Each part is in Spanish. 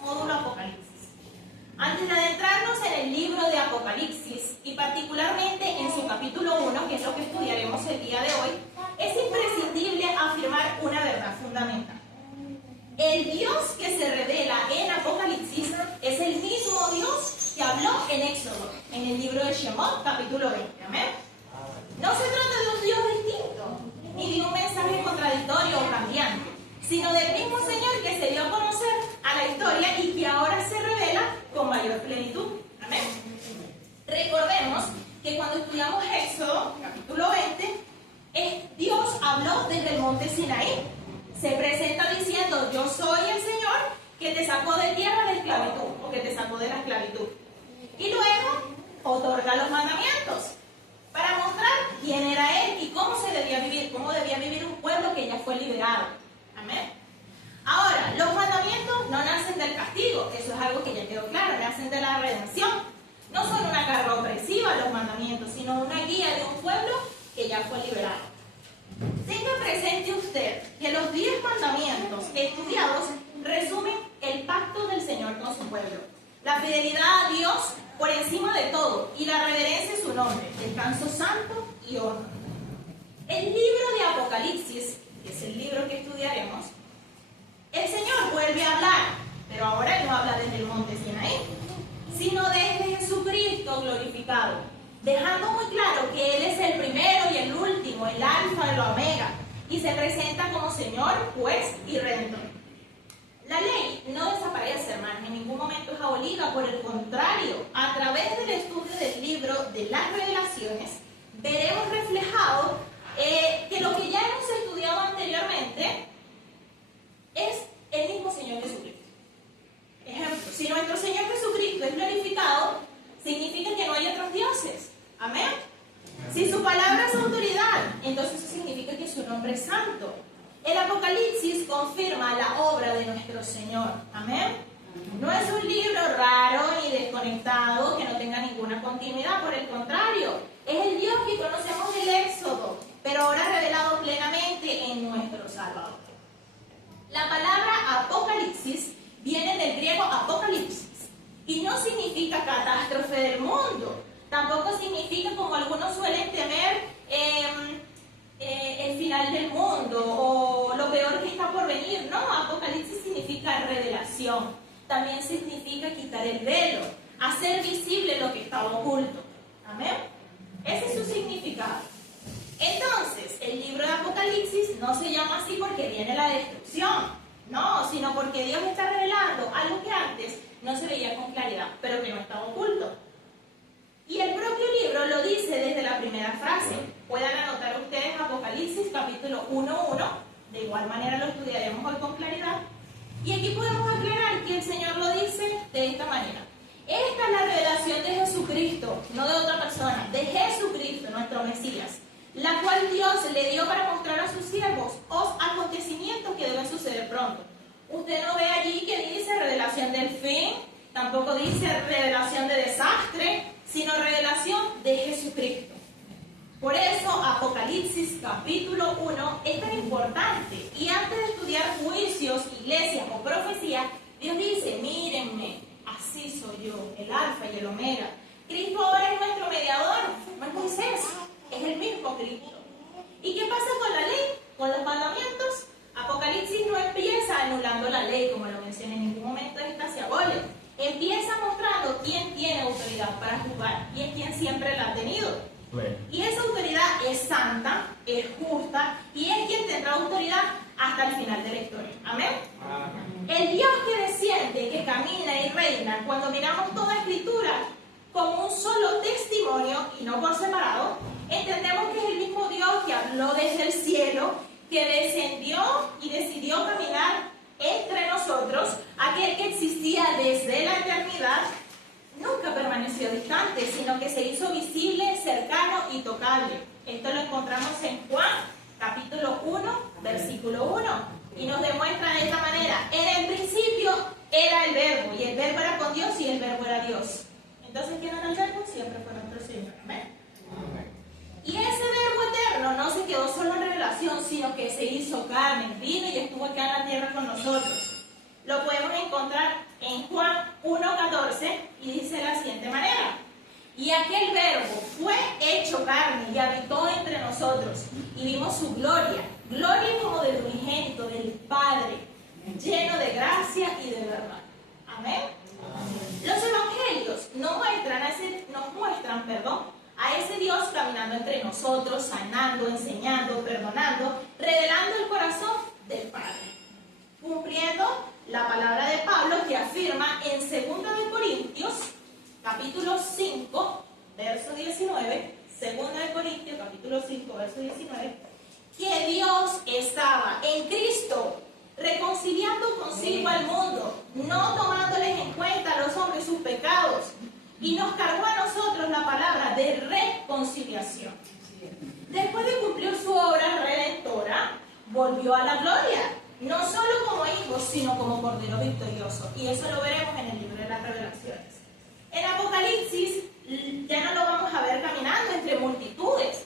módulo Apocalipsis. Antes de adentrarnos en el libro de Apocalipsis, y particularmente en su capítulo 1, que es lo que estudiaremos el día de hoy, es imprescindible afirmar una verdad fundamental. El Dios que se revela en Apocalipsis es el mismo Dios que habló en Éxodo, en el libro de Shemot, capítulo 20. ¿Amén? No se trata de un Dios distinto, ni de un mensaje contradictorio o cambiante, sino del mismo Señor que se dio a conocer a la historia y que ahora se revela con mayor plenitud. Amén. Recordemos que cuando estudiamos Éxodo, capítulo 20, Dios habló desde el monte Sinaí. Se presenta diciendo: yo soy el Señor que te sacó de tierra de esclavitud, o que te sacó de la esclavitud. Y luego otorga los mandamientos para mostrar quién era Él y cómo se debía vivir, cómo debía vivir un pueblo que ya fue liberado. Amén. Ahora, los mandamientos no nacen del castigo, eso es algo que ya quedó claro, nacen de la redención. No son una carga opresiva los mandamientos, sino una guía de un pueblo que ya fue liberado. Tenga presente usted que los 10 mandamientos estudiados resumen el pacto del Señor con su pueblo, la fidelidad a Dios por encima de todo y la reverencia a su nombre, descanso santo y honra. El libro de Apocalipsis, que es el libro que estudiaremos, el Señor vuelve a hablar, pero ahora no habla desde el monte Sinaí, sino desde Jesucristo glorificado, dejando muy claro que Él es el primero y el último, el alfa y el omega, y se presenta como Señor, juez y redentor. La ley no desaparece, hermanos, en ningún momento es abolida, por el contrario, a través del estudio del libro de las revelaciones, veremos reflejado que lo que ya hemos estudiado anteriormente es el mismo Señor Jesucristo. Ejemplo, si nuestro Señor Jesucristo es glorificado, significa que no hay otros dioses. Amén. Si su palabra es autoridad, entonces eso significa que su nombre es santo. El Apocalipsis confirma la obra de nuestro Señor. Amén. No es un libro raro ni desconectado que no tenga ninguna continuidad, por el contrario, es el Dios que conocemos del Éxodo, pero ahora revelado plenamente en nuestro Salvador. La palabra Apocalipsis viene del griego apocalipsis y no significa catástrofe del mundo. Tampoco significa, como algunos suelen temer, el final del mundo o lo peor que está por venir. No, Apocalipsis significa revelación. También significa quitar el velo, hacer visible lo que estaba oculto. Amén. Ese es su significado. Entonces, el libro de Apocalipsis no se llama así porque viene la destrucción. No, sino porque Dios está revelando algo que antes no se veía con claridad, pero que no estaba oculto. Y el propio libro lo dice desde la primera frase. Puedan anotar ustedes Apocalipsis capítulo 1:1. De igual manera lo estudiaremos hoy con claridad. Y aquí podemos aclarar que el Señor lo dice de esta manera. Esta es la revelación de Jesucristo, no de otra persona, de Jesucristo, nuestro Mesías, la cual Dios le dio para mostrar a sus siervos los acontecimientos que deben suceder pronto. Usted no ve allí que dice revelación del fin, tampoco dice revelación de desastre, sino revelación de Jesucristo. Por eso Apocalipsis capítulo 1 es tan importante. Y antes de estudiar juicios, iglesias o profecía, Dios dice: mírenme, así soy yo, el alfa y el omega. Cristo ahora es nuestro mediador, no es Moisés, es el mismo Cristo. ¿Y qué pasa con la ley? Con los mandamientos. Apocalipsis no empieza anulando la ley, como lo mencioné, en ningún momento esta se abole. Empieza mostrando quién tiene autoridad para juzgar y es quien siempre la ha tenido. Bueno. Y esa autoridad es santa, es justa y es quien tendrá autoridad hasta el final de la historia. Amén. El Dios que desciende, que camina y reina, cuando miramos toda escritura como un solo testimonio y no por separado, entendemos que es el mismo Dios que habló desde el cielo, que descendió y decidió caminar entre nosotros, aquel que existía desde la eternidad, nunca permaneció distante, sino que se hizo visible, cercano y tocable. Esto lo encontramos en Juan, capítulo 1, versículo 1, y nos demuestra de esta manera: en el principio era el verbo, y el verbo era con Dios, y el verbo era Dios. Entonces, ¿quién era el verbo? Siempre fue nuestro Señor. Amén. Y ese verbo eterno no se quedó solo en revelación, sino que se hizo carne, vino y estuvo acá en la tierra con nosotros. Lo podemos encontrar en Juan 1:14 y dice de la siguiente manera: y aquel verbo fue hecho carne y habitó entre nosotros, y vimos su gloria, gloria como del unigénito del Padre, lleno de gracia y de verdad. Amén. Los evangelios nos muestran a ese Dios caminando entre nosotros, sanando, enseñando, perdonando, revelando el corazón del Padre, cumpliendo la palabra de Pablo que afirma en 2 de Corintios capítulo 5 verso 19, 2 de Corintios capítulo 5 verso 19, que Dios estaba en Cristo reconciliando consigo al mundo, no tomándoles en cuenta a los hombres sus pecados, y nos cargó a nosotros la palabra de reconciliación. Después de cumplir su obra redentora, volvió a la gloria, no solo como hijo, sino como cordero victorioso. Y eso lo veremos en el libro de las Revelaciones. En Apocalipsis ya no lo vamos a ver caminando entre multitudes,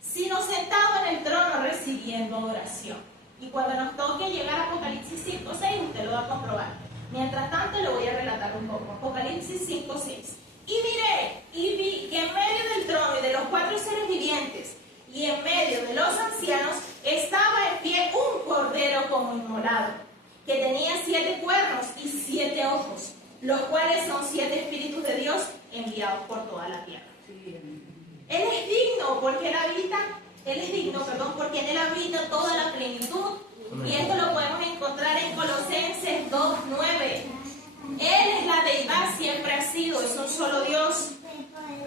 sino sentado en el trono recibiendo adoración. Y cuando nos toque llegar a Apocalipsis 5:6, usted lo va a comprobar. Mientras tanto, le voy a relatar un poco. Apocalipsis 5:6. Y miré y vi que en medio del trono y de los 4 seres vivientes y en medio de los ancianos estaba en pie un cordero como inmolado, que tenía 7 cuernos y 7 ojos, los cuales son 7 espíritus de Dios enviados por toda la tierra. Él es digno porque porque en él habita toda la plenitud. Y esto lo podemos encontrar en Colosenses 2:9. Él es la deidad, siempre ha sido, es un solo Dios.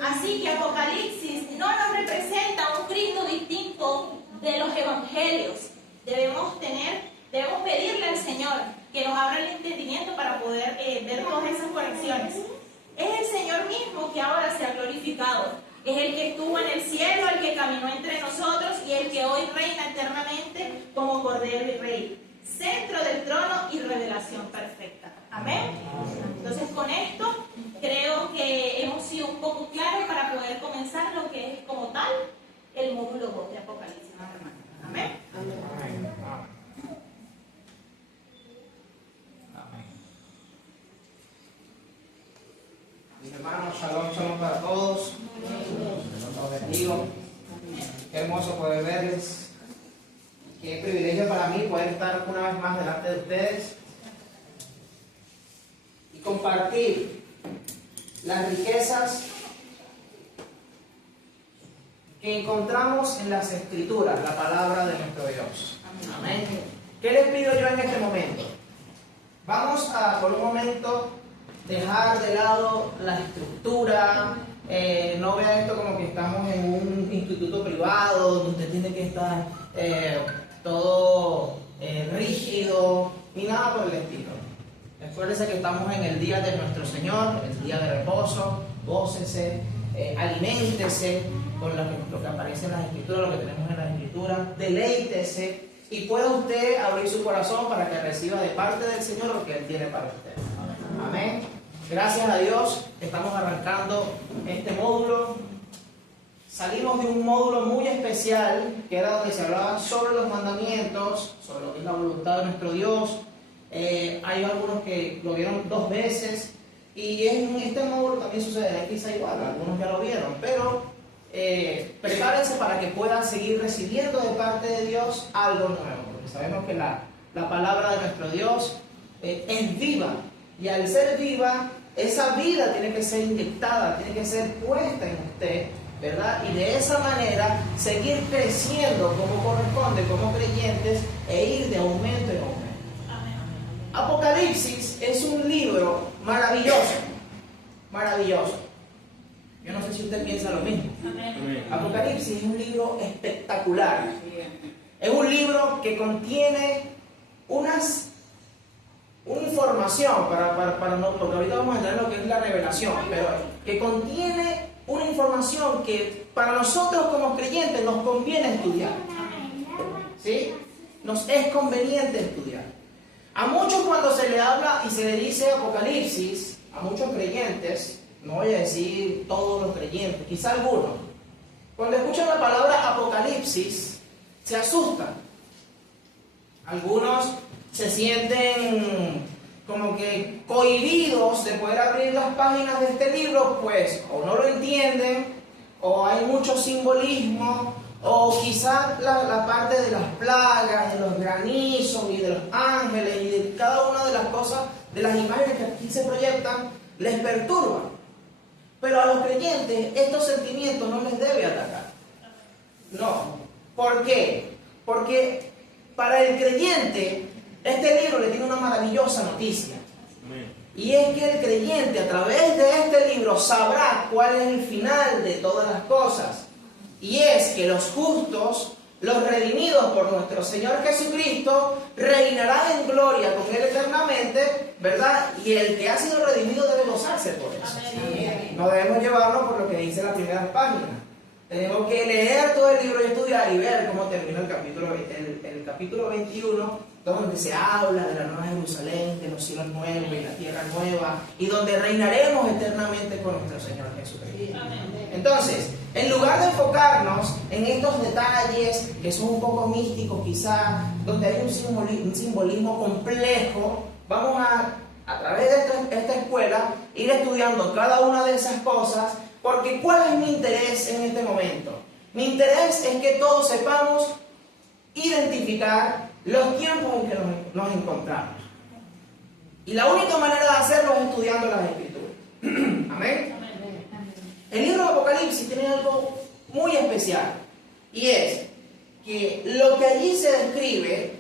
Así que Apocalipsis no nos representa un Cristo distinto de los evangelios. Debemos pedirle al Señor que nos abra el entendimiento para poder ver todas esas conexiones. Es el Señor mismo que ahora se ha glorificado. Es el que estuvo en el cielo, el que caminó entre nosotros y el que hoy reina eternamente como Cordero y Rey. Centro del trono y revelación perfecta. Amén. Entonces con esto creo que hemos sido un poco claros para poder comenzar lo que es como tal el módulo 2 de Apocalipsis. Amén. Mis hermanos, shalom para todos. Los bendigo. Qué hermoso poder verles. Qué privilegio para mí poder estar una vez más delante de ustedes y compartir las riquezas que encontramos en las Escrituras, la palabra de nuestro Dios. Amén. ¿Qué les pido yo en este momento? Vamos a, por un momento, dejar de lado la estructura. No vea esto como que estamos en un instituto privado donde usted tiene que estar todo rígido ni nada por el estilo. Recuérdese que estamos en el día de nuestro Señor, el día de reposo. Gócese, aliméntese con lo que aparece en las Escrituras, lo que tenemos en las Escrituras. Deleítese y pueda usted abrir su corazón para que reciba de parte del Señor lo que Él tiene para usted. Amén. Gracias a Dios, estamos arrancando este módulo. Salimos de un módulo muy especial, que era donde se hablaba sobre los mandamientos, sobre lo que es la voluntad de nuestro Dios. Hay algunos que lo vieron 2 veces, y en este módulo también sucede quizá igual, algunos ya lo vieron, pero prepárense para que puedan seguir recibiendo de parte de Dios algo nuevo, porque sabemos que la palabra de nuestro Dios es viva. Y al ser viva, esa vida tiene que ser inyectada, tiene que ser puesta en usted, ¿verdad? Y de esa manera seguir creciendo como corresponde, como creyentes, e ir de aumento en aumento. Apocalipsis es un libro maravilloso, maravilloso. Yo no sé si usted piensa lo mismo. Apocalipsis es un libro espectacular. Es un libro que contiene una información, porque ahorita vamos a entrar en lo que es la revelación, pero que contiene una información que para nosotros como creyentes nos conviene estudiar. ¿Sí? Nos es conveniente estudiar. A muchos cuando se le habla y se le dice Apocalipsis, a muchos creyentes, no voy a decir todos los creyentes, quizá algunos, cuando escuchan la palabra Apocalipsis, se asustan. Algunos se sienten como que cohibidos de poder abrir las páginas de este libro, pues o no lo entienden, o hay mucho simbolismo, o quizás la parte de las plagas, de los granizos y de los ángeles y de cada una de las cosas, de las imágenes que aquí se proyectan, les perturban. Pero a los creyentes estos sentimientos no les debe atacar. No. ¿Por qué? Porque para el creyente este libro le tiene una maravillosa noticia. Y es que el creyente a través de este libro sabrá cuál es el final de todas las cosas. Y es que los justos, los redimidos por nuestro Señor Jesucristo, reinarán en gloria con Él eternamente, ¿verdad? Y el que ha sido redimido debe gozarse por eso. No debemos llevarlo por lo que dice la primera página. Tenemos que leer todo el libro y estudiar y ver cómo termina el capítulo 21, donde se habla de la Nueva Jerusalén, de los cielos nuevos y la tierra nueva, y donde reinaremos eternamente con nuestro Señor Jesucristo. Entonces, en lugar de enfocarnos en estos detalles que son un poco místicos quizás, donde hay un simbolismo complejo, vamos a través de esta escuela, ir estudiando cada una de esas cosas. Porque ¿cuál es mi interés en este momento? Mi interés es que todos sepamos identificar los tiempos en que nos encontramos. Y la única manera de hacerlo es estudiando las Escrituras. Amén. El libro de Apocalipsis tiene algo muy especial. Y es que lo que allí se describe,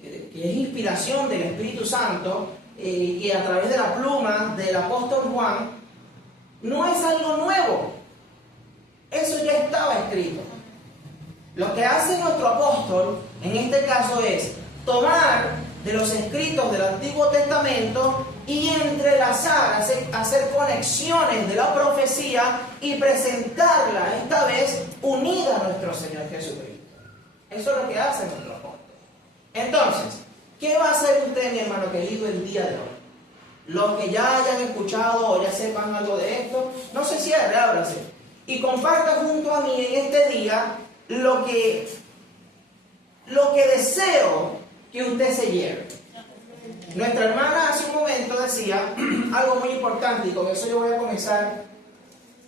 que es inspiración del Espíritu Santo, y a través de la pluma del apóstol Juan, no es algo nuevo. Eso ya estaba escrito. Lo que hace nuestro apóstol en este caso es tomar de los escritos del Antiguo Testamento y entrelazar, hacer conexiones de la profecía y presentarla esta vez unida a nuestro Señor Jesucristo. Eso es lo que hace nuestro apóstol. Entonces, ¿qué va a hacer usted, mi hermano querido, el día de hoy? Los que ya hayan escuchado o ya sepan algo de esto, no se cierre, ábrase y comparta junto a mí en este día lo que deseo que usted se lleve. Nuestra hermana hace un momento decía algo muy importante, y con eso yo voy a comenzar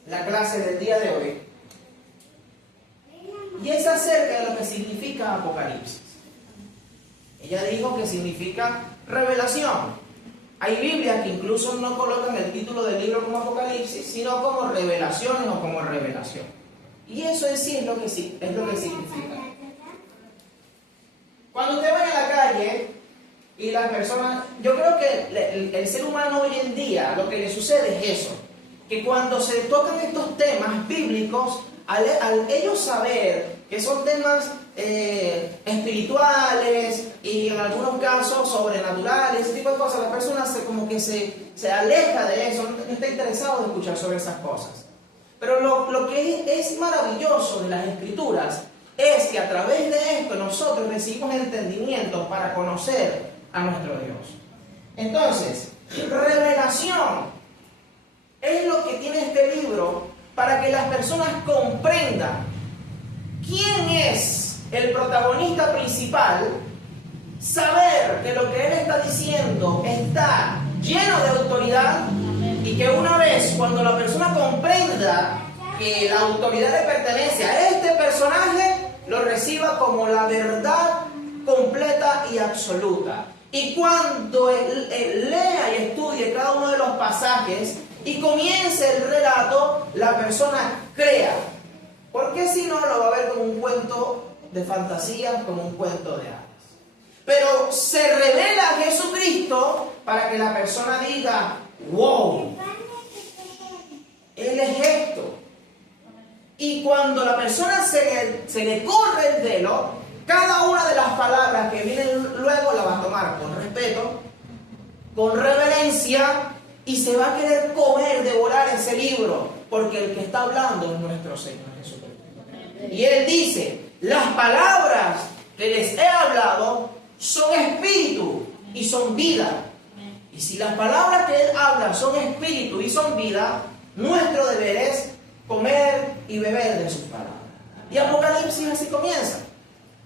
la clase del día de hoy, y es acerca de lo que significa Apocalipsis. Ella dijo que significa revelación. Hay Biblias que incluso no colocan el título del libro como Apocalipsis, sino como revelaciones o como revelación. Y eso en sí es lo que significa. Cuando usted va en la calle y las personas, yo creo que el ser humano hoy en día, lo que le sucede es eso, que cuando se tocan estos temas bíblicos, al ellos saber que son temas espirituales y en algunos casos sobrenaturales, ese tipo de cosas, la persona se aleja de eso, no está interesado en escuchar sobre esas cosas. Pero lo que es maravilloso de las Escrituras es que a través de esto nosotros recibimos entendimiento para conocer a nuestro Dios. Entonces, revelación es lo que tiene este libro para que las personas comprendan quién es el protagonista principal, saber que lo que él está diciendo está lleno de autoridad y que una vez cuando la persona comprenda que la autoridad le pertenece a este personaje, lo reciba como la verdad completa y absoluta. Y cuando él lea y estudie cada uno de los pasajes y comience el relato, la persona crea. Porque si no, lo va a ver como un cuento de fantasía, como un cuento de hadas. Pero se revela a Jesucristo para que la persona diga: wow, Él es esto. Y cuando la persona se le corre el velo, cada una de las palabras que vienen luego la va a tomar con respeto, con reverencia, y se va a querer comer, devorar ese libro, porque el que está hablando es nuestro Señor Jesucristo. Y Él dice: las palabras que les he hablado son espíritu y son vida. Y si las palabras que Él habla son espíritu y son vida, nuestro deber es comer y beber de sus palabras. Y Apocalipsis así comienza: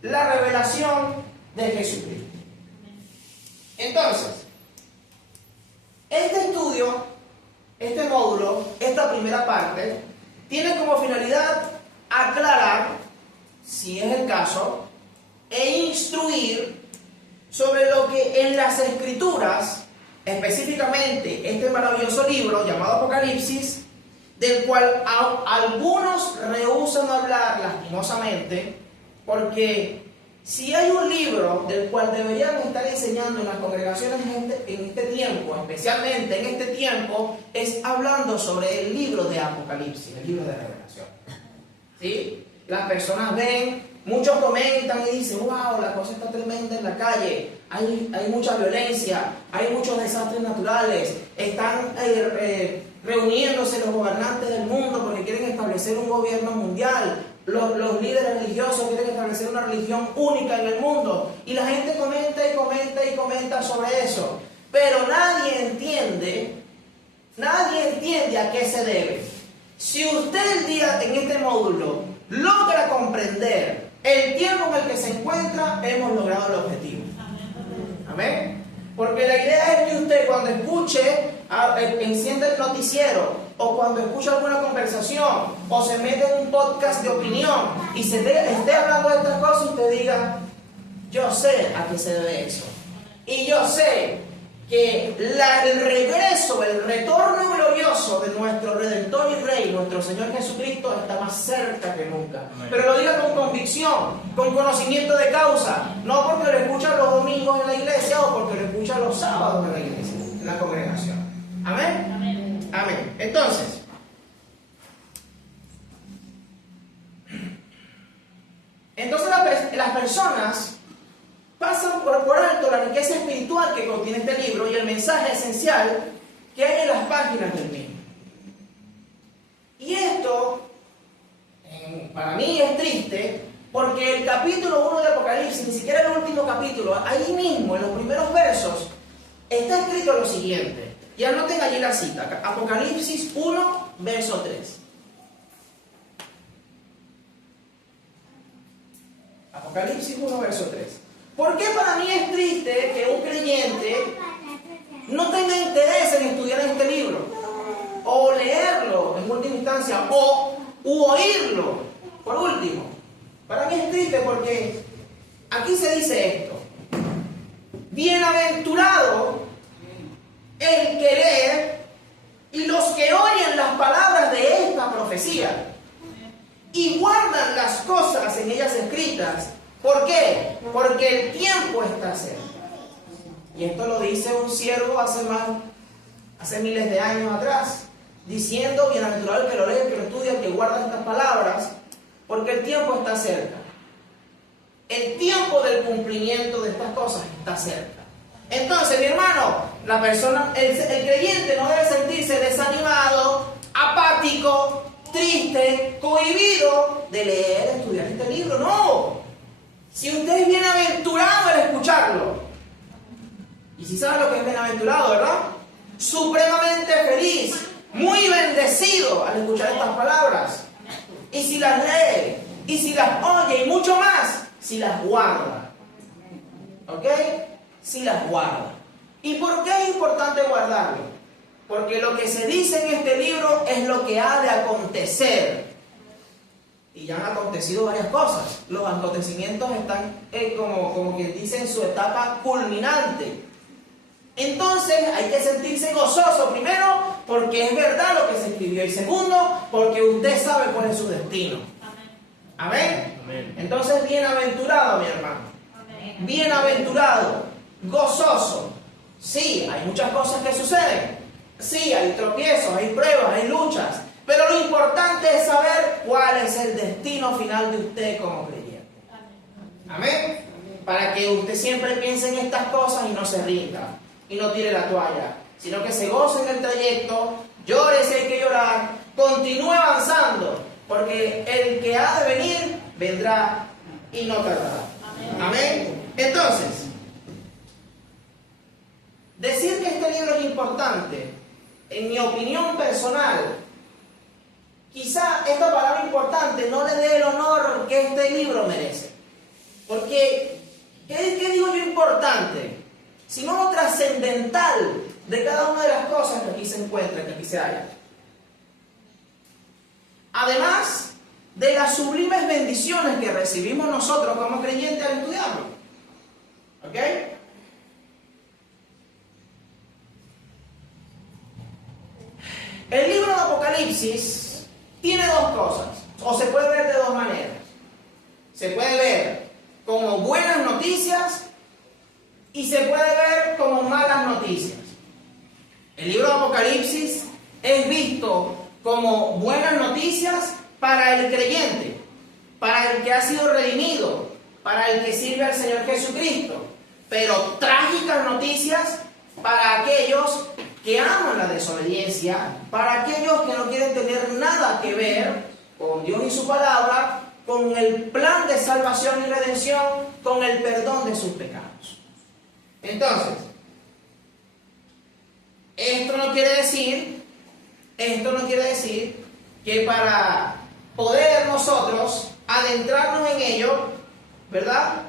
la revelación de Jesucristo. Entonces, módulo, esta primera parte, tiene como finalidad aclarar, si es el caso, e instruir sobre lo que en las Escrituras, específicamente este maravilloso libro llamado Apocalipsis, del cual algunos rehúsan hablar lastimosamente, porque si hay un libro del cual deberían estar enseñando en las congregaciones en este tiempo, especialmente en este tiempo, es hablando sobre el libro de Apocalipsis, el libro de Revelación. ¿Sí? Las personas ven, muchos comentan y dicen, wow, la cosa está tremenda en la calle, hay mucha violencia, hay muchos desastres naturales, están reuniéndose los gobernantes del mundo porque quieren establecer un gobierno mundial. Los líderes religiosos quieren establecer una religión única en el mundo. Y la gente comenta y comenta y comenta sobre eso. Pero nadie entiende a qué se debe. Si usted en este módulo logra comprender el tiempo en el que se encuentra, hemos logrado el objetivo. Amén. Porque la idea es que usted cuando escuche, encienda el noticiero, o cuando escucha alguna conversación, o se mete en un podcast de opinión y esté hablando de estas cosas, usted diga, yo sé a qué se debe eso. Y yo sé que el regreso, el retorno glorioso de nuestro Redentor y Rey, nuestro Señor Jesucristo, está más cerca que nunca. Amén. Pero lo diga con convicción, con conocimiento de causa, no porque lo escucha los domingos en la iglesia o porque lo escucha los sábados en la iglesia, en la congregación. Amén. Amén. Amén. Entonces, las personas pasan por alto la riqueza espiritual que contiene este libro y el mensaje esencial que hay en las páginas del mismo. Y esto, para mí es triste, porque el capítulo 1 de Apocalipsis, ni siquiera el último capítulo, ahí mismo, en los primeros versos, está escrito lo siguiente. Y anoten allí la cita, Apocalipsis 1, verso 3. Apocalipsis 1, verso 3. ¿Por qué para mí es triste que un creyente no tenga interés en estudiar este libro? O leerlo en última instancia, o oírlo, por último. Para mí es triste porque aquí se dice esto. Bienaventurado el que lee y los que oyen las palabras de esta profecía y guardan las cosas en ellas escritas. ¿Por qué? Porque el tiempo está cerca. Y esto lo dice un siervo hace miles de años atrás, diciendo, bienaventurado el que lo lee, el que lo estudia, el que guarda estas palabras, porque el tiempo está cerca. El tiempo del cumplimiento de estas cosas está cerca. Entonces, mi hermano, el creyente no debe sentirse desanimado, apático, triste, cohibido de leer, estudiar este libro. No. Si usted es bienaventurado al escucharlo, y si sabe lo que es bienaventurado, ¿verdad? Supremamente feliz, muy bendecido al escuchar estas palabras. Y si las lee, y si las oye, y mucho más, si las guarda. ¿Ok? Si las guarda. ¿Y por qué es importante guardarlo? Porque lo que se dice en este libro es lo que ha de acontecer. Y ya han acontecido varias cosas. Los acontecimientos están, como quien dice, en su etapa culminante. Entonces hay que sentirse gozoso, primero, porque es verdad lo que se escribió. Y segundo, porque usted sabe cuál es su destino. ¿Amén? Amén. Entonces, bienaventurado, mi hermano. Amén. Bienaventurado, gozoso. Sí, hay muchas cosas que suceden. Sí, hay tropiezos, hay pruebas, hay luchas. Pero lo importante es saber cuál es el destino final de usted como creyente. Amén. Para que usted siempre piense en estas cosas y no se rinda y no tire la toalla, sino que se goce en el trayecto, llore si hay que llorar, continúe avanzando, porque el que ha de venir vendrá y no tardará. Amén. Entonces, decir que este libro es importante, en mi opinión personal, quizá esta palabra importante no le dé el honor que este libro merece. Porque, ¿qué digo yo importante? Sino lo trascendental de cada una de las cosas que aquí se encuentran, que aquí se hallan. además de las sublimes bendiciones que recibimos nosotros como creyentes al estudiarlo. ¿Ok? El libro de Apocalipsis tiene dos cosas, o se puede ver de dos maneras. Se puede ver como buenas noticias y se puede ver como malas noticias. El libro de Apocalipsis es visto como buenas noticias para el creyente, para el que ha sido redimido, para el que sirve al Señor Jesucristo, pero trágicas noticias para aquellos que aman la desobediencia, para aquellos que no quieren tener nada que ver con Dios y su palabra, con el plan de salvación y redención, con el perdón de sus pecados. Entonces, esto no quiere decir que para poder nosotros adentrarnos en ello, ¿verdad?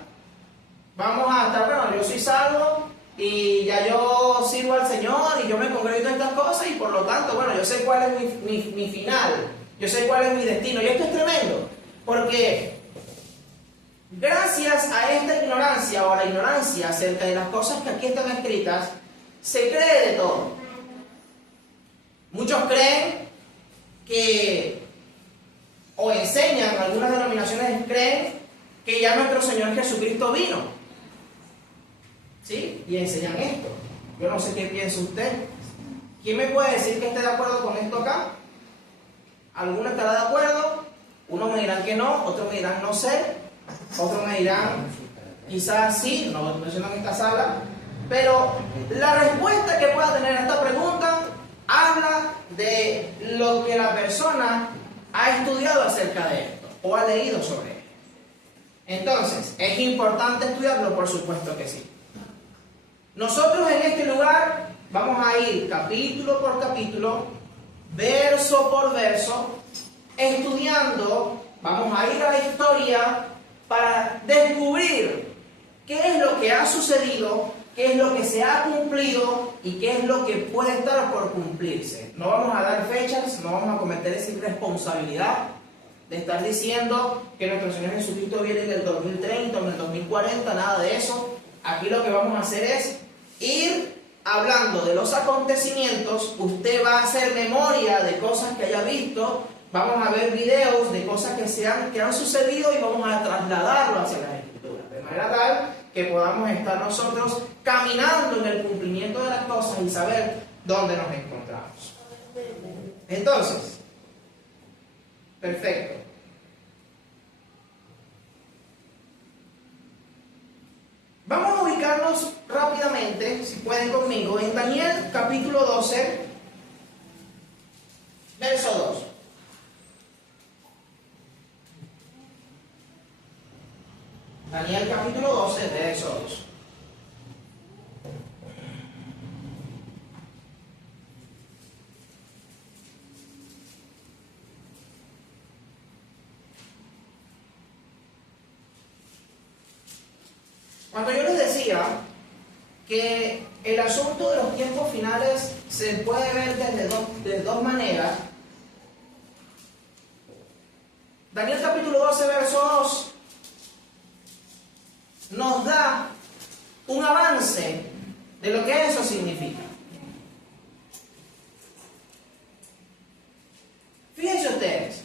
Vamos a estar, bueno, yo soy salvo y ya yo sirvo al Señor y yo me congrego en estas cosas y por lo tanto, bueno, yo sé cuál es mi final, yo sé cuál es mi destino. Y esto es tremendo, porque gracias a esta ignorancia o a la ignorancia acerca de las cosas que aquí están escritas, se cree de todo. Muchos creen que, o enseñan, algunas denominaciones creen que ya nuestro Señor Jesucristo vino. ¿Sí? Y enseñan esto. Yo no sé qué piensa usted. ¿Quién me puede decir que esté de acuerdo con esto acá? ¿Alguno estará de acuerdo? Unos me dirán que no, otros me dirán no sé, otros me dirán quizás sí, no mencionan en esta sala. Pero la respuesta que pueda tener a esta pregunta habla de lo que la persona ha estudiado acerca de esto o ha leído sobre esto. Entonces, ¿es importante estudiarlo? Por supuesto que sí. Nosotros en este lugar vamos a ir capítulo por capítulo, verso por verso, estudiando, vamos a ir a la historia para descubrir qué es lo que ha sucedido, qué es lo que se ha cumplido y qué es lo que puede estar por cumplirse. No vamos a dar fechas, no vamos a cometer esa irresponsabilidad de estar diciendo que nuestro Señor Jesucristo viene en el 2030 o en el 2040, nada de eso. Aquí lo que vamos a hacer es ir hablando de los acontecimientos. Usted va a hacer memoria de cosas que haya visto, vamos a ver videos de cosas que han sucedido y vamos a trasladarlo hacia las Escrituras, de manera tal que podamos estar nosotros caminando en el cumplimiento de las cosas y saber dónde nos encontramos. Entonces, perfecto. Vamos a ubicarnos rápidamente, si pueden conmigo, en Daniel capítulo 12, verso 2. Daniel capítulo 12, verso 2. Cuando yo les decía que el asunto de los tiempos finales se puede ver de dos maneras, Daniel capítulo 12, verso 2 nos da un avance de lo que eso significa. Fíjense ustedes,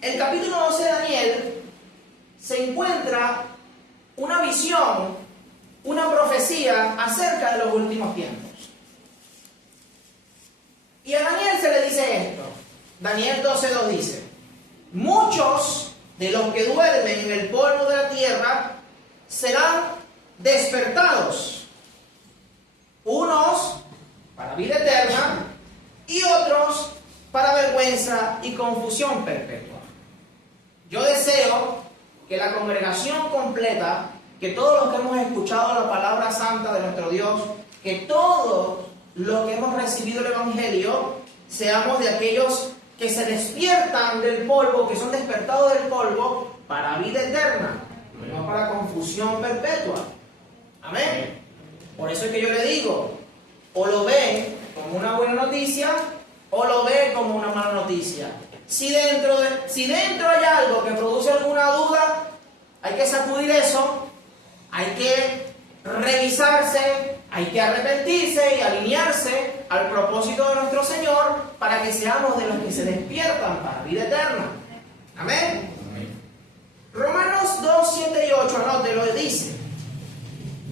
el capítulo 12 de Daniel se encuentra una visión, una profecía acerca de los últimos tiempos. Y a Daniel se le dice esto. Daniel 12:2 dice: muchos de los que duermen en el polvo de la tierra serán despertados, unos para vida eterna y otros para vergüenza y confusión perpetua. Yo deseo que la congregación completa, que todos los que hemos escuchado la palabra santa de nuestro Dios, que todos los que hemos recibido el Evangelio, seamos de aquellos que se despiertan del polvo, que son despertados del polvo para vida eterna, no para confusión perpetua. Amén. Por eso es que yo le digo, o lo ven como una buena noticia, o lo ven como una mala noticia. Si dentro hay algo que produce alguna duda, hay que sacudir eso, hay que revisarse, hay que arrepentirse y alinearse al propósito de nuestro Señor para que seamos de los que se despiertan para vida eterna. Amén. Romanos 2, 7 y 8, anótelo, dice: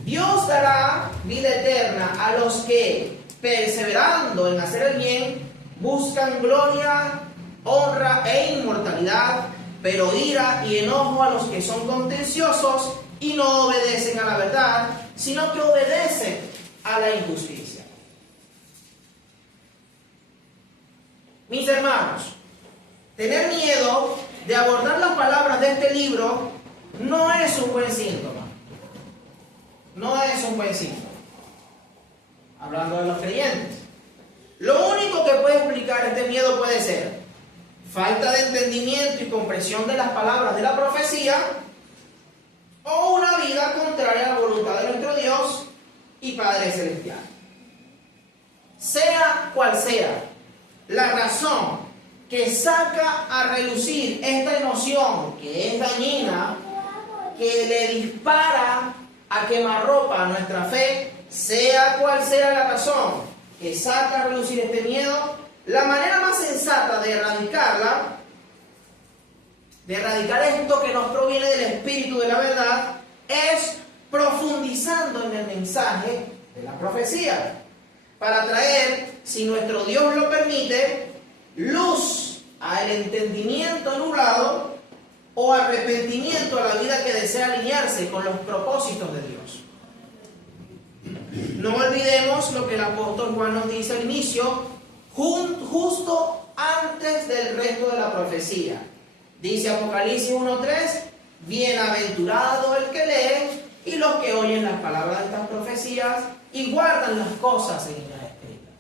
Dios dará vida eterna a los que, perseverando en hacer el bien, buscan gloria, honra e inmortalidad, pero ira y enojo a los que son contenciosos y no obedecen a la verdad, sino que obedecen a la injusticia. Mis hermanos, tener miedo de abordar las palabras de este libro no es un buen síntoma. No es un buen síntoma. Hablando de los creyentes. Lo único que puede explicar este miedo puede ser falta de entendimiento y comprensión de las palabras de la profecía, o una vida contraria a la voluntad de nuestro Dios y Padre Celestial. Sea cual sea la razón que saca a relucir esta emoción que es dañina, que le dispara a quemarropa a nuestra fe, sea cual sea la razón que saca a relucir este miedo, la manera más sensata de erradicar esto que nos proviene del Espíritu de la verdad, es profundizando en el mensaje de la profecía, para traer, si nuestro Dios lo permite, luz al entendimiento nublado o arrepentimiento a la vida que desea alinearse con los propósitos de Dios. No olvidemos lo que el apóstol Juan nos dice al inicio, justo antes del resto de la profecía. Dice Apocalipsis 1:3, bienaventurado el que lee y los que oyen las palabras de estas profecías y guardan las cosas en ellas escritas.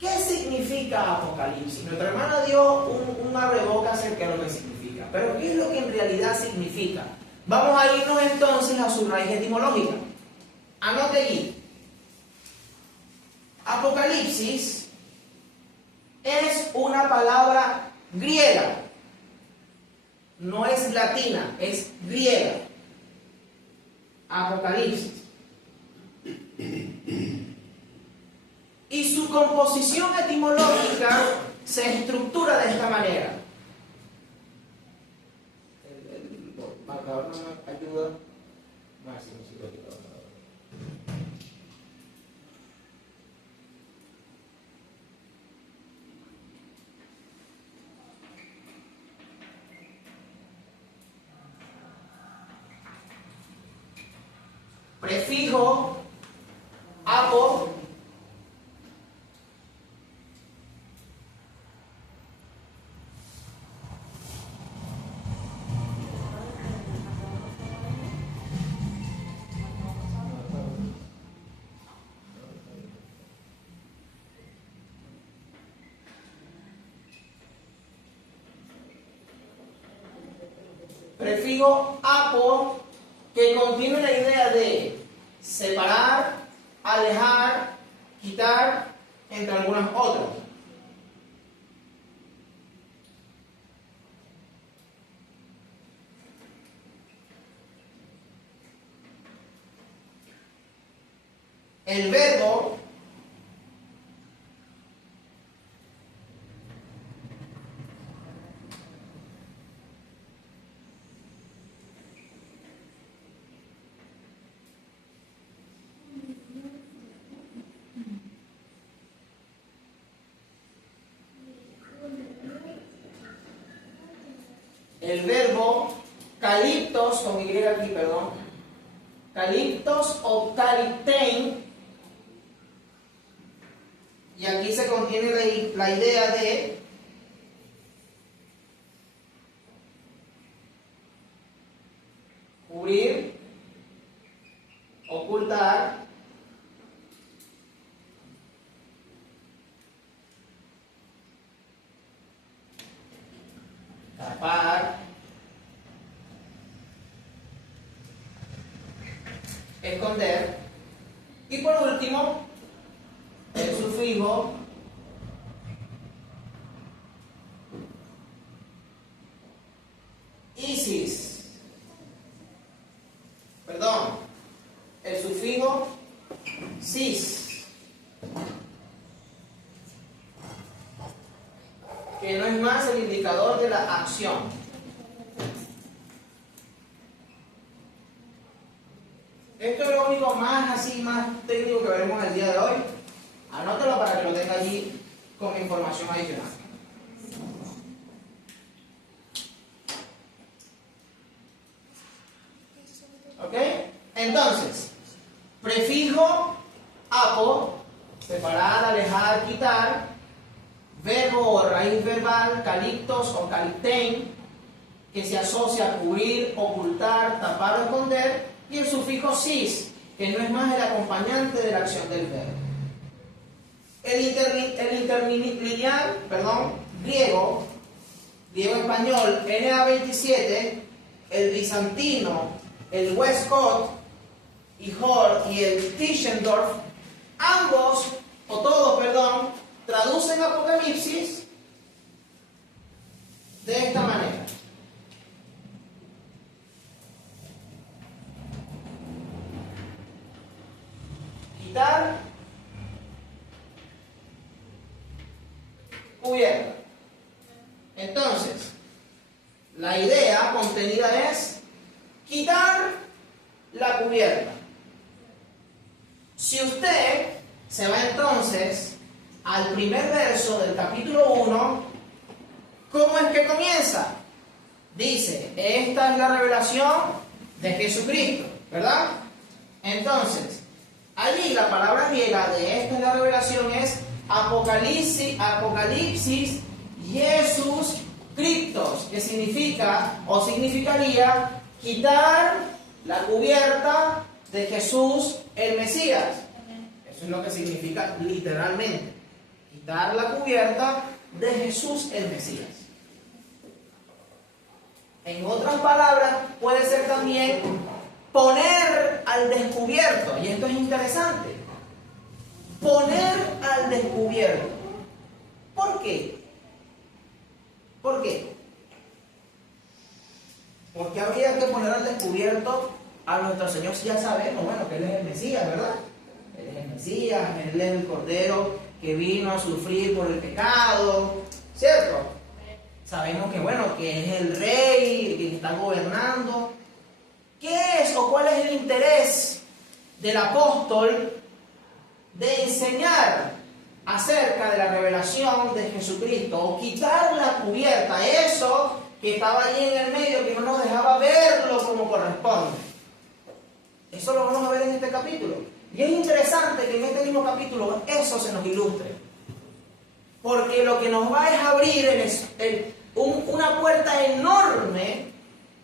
¿Qué significa Apocalipsis? Nuestra hermana dio un abreboca acerca de lo que significa, pero ¿qué es lo que en realidad significa? Vamos a irnos entonces a su raíz etimológica. Anote allí. Apocalipsis es una palabra griega, no es latina, es griega. Apocalipsis. Y su composición etimológica se estructura de esta manera. El marcador no me ayuda. Prefijo apo, que contiene la idea de separar, alejar, quitar, entre algunas otras. El verbo caliptos, con Y aquí, perdón, caliptos o caliptein, y aquí se contiene la idea de cubrir, ocultar, tapar, esconder, y por último el sufijo cis, que no es más el indicador de la acción. Esto es lo único más así, más técnico que veremos el día de hoy. Anótalo para que lo tenga allí con información adicional. ¿Ok? Entonces, prefijo apo, separar, alejar, quitar, verbo o raíz verbal, calictos o calictein, que se asocia a cubrir, ocultar, tapar o esconder, y el sufijo cis, que no es más el acompañante de la acción del verbo. El interlineal, griego español, NA27, el bizantino, el Westcott y Hort y el Tischendorf, ambos, o todos, traducen Apocalipsis de esta manera. Quitar, cubierta. Entonces, la idea contenida es quitar la cubierta. Si usted se va entonces al primer verso del capítulo 1, ¿cómo es que comienza? Dice, esta es la revelación de Jesucristo, ¿verdad? Entonces, allí la palabra griega de esta es la revelación es Apocalipsis Jesus Christos, que significa o significaría quitar la cubierta de Jesús el Mesías. Eso es lo que significa literalmente, quitar la cubierta de Jesús el Mesías. En otras palabras, puede ser también poner al descubierto, y esto es interesante, poner al descubierto. ¿Por qué? ¿Por qué? Porque habría que poner al descubierto a nuestro Señor si ya sabemos, que Él es el Mesías, ¿verdad? Él es el Mesías, Él es el Cordero que vino a sufrir por el pecado, ¿cierto? Sabemos que es el Rey, que está gobernando. ¿Qué es o cuál es el interés del apóstol de enseñar acerca de la revelación de Jesucristo? O quitar la cubierta, eso que estaba allí en el medio, que no nos dejaba verlo como corresponde. Eso lo vamos a ver en este capítulo. Y es interesante que en este mismo capítulo eso se nos ilustre. Porque lo que nos va es abrir una puerta enorme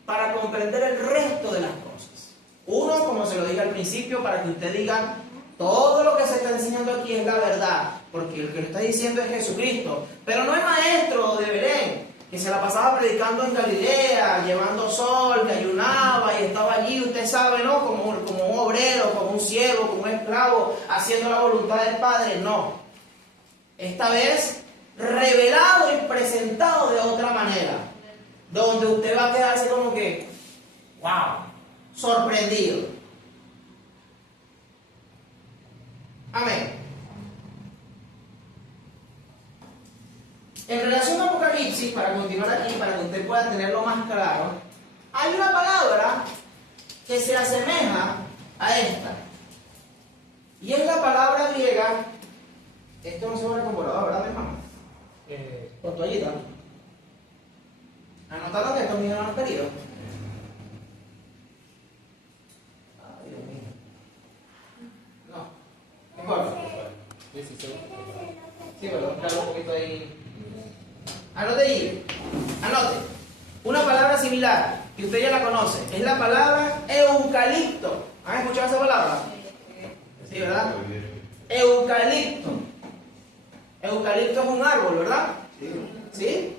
para comprender el resto de las cosas. Uno, como se lo dije al principio, para que usted diga, todo lo que se está enseñando aquí es la verdad, porque el que lo está diciendo es Jesucristo. Pero no es maestro de Belén, que se la pasaba predicando en Galilea, llevando sol, que ayunaba y estaba allí, usted sabe, ¿no? Como un obrero, como un siervo, como un esclavo, haciendo la voluntad del Padre. No. Esta vez, revelado y presentado de otra manera, donde usted va a quedarse como que, wow, sorprendido. Amén. En relación a Apocalipsis, para continuar aquí, para que usted pueda tenerlo más claro, hay una palabra que se asemeja a esta. Y es la palabra griega. Esto no se vuelve con volador, ¿verdad, mi hermano? Con toallita. ¿Anotaron que esto es mi hermano querido? Ay, Dios mío. No. ¿Qué importa? Sí, pero claro, un poquito ahí. Anote ahí. Anote. Una palabra similar, que usted ya la conoce, es la palabra eucalipto. ¿Han escuchado esa palabra? Sí, ¿verdad? Eucalipto. Eucalipto es un árbol, ¿verdad? ¿Sí?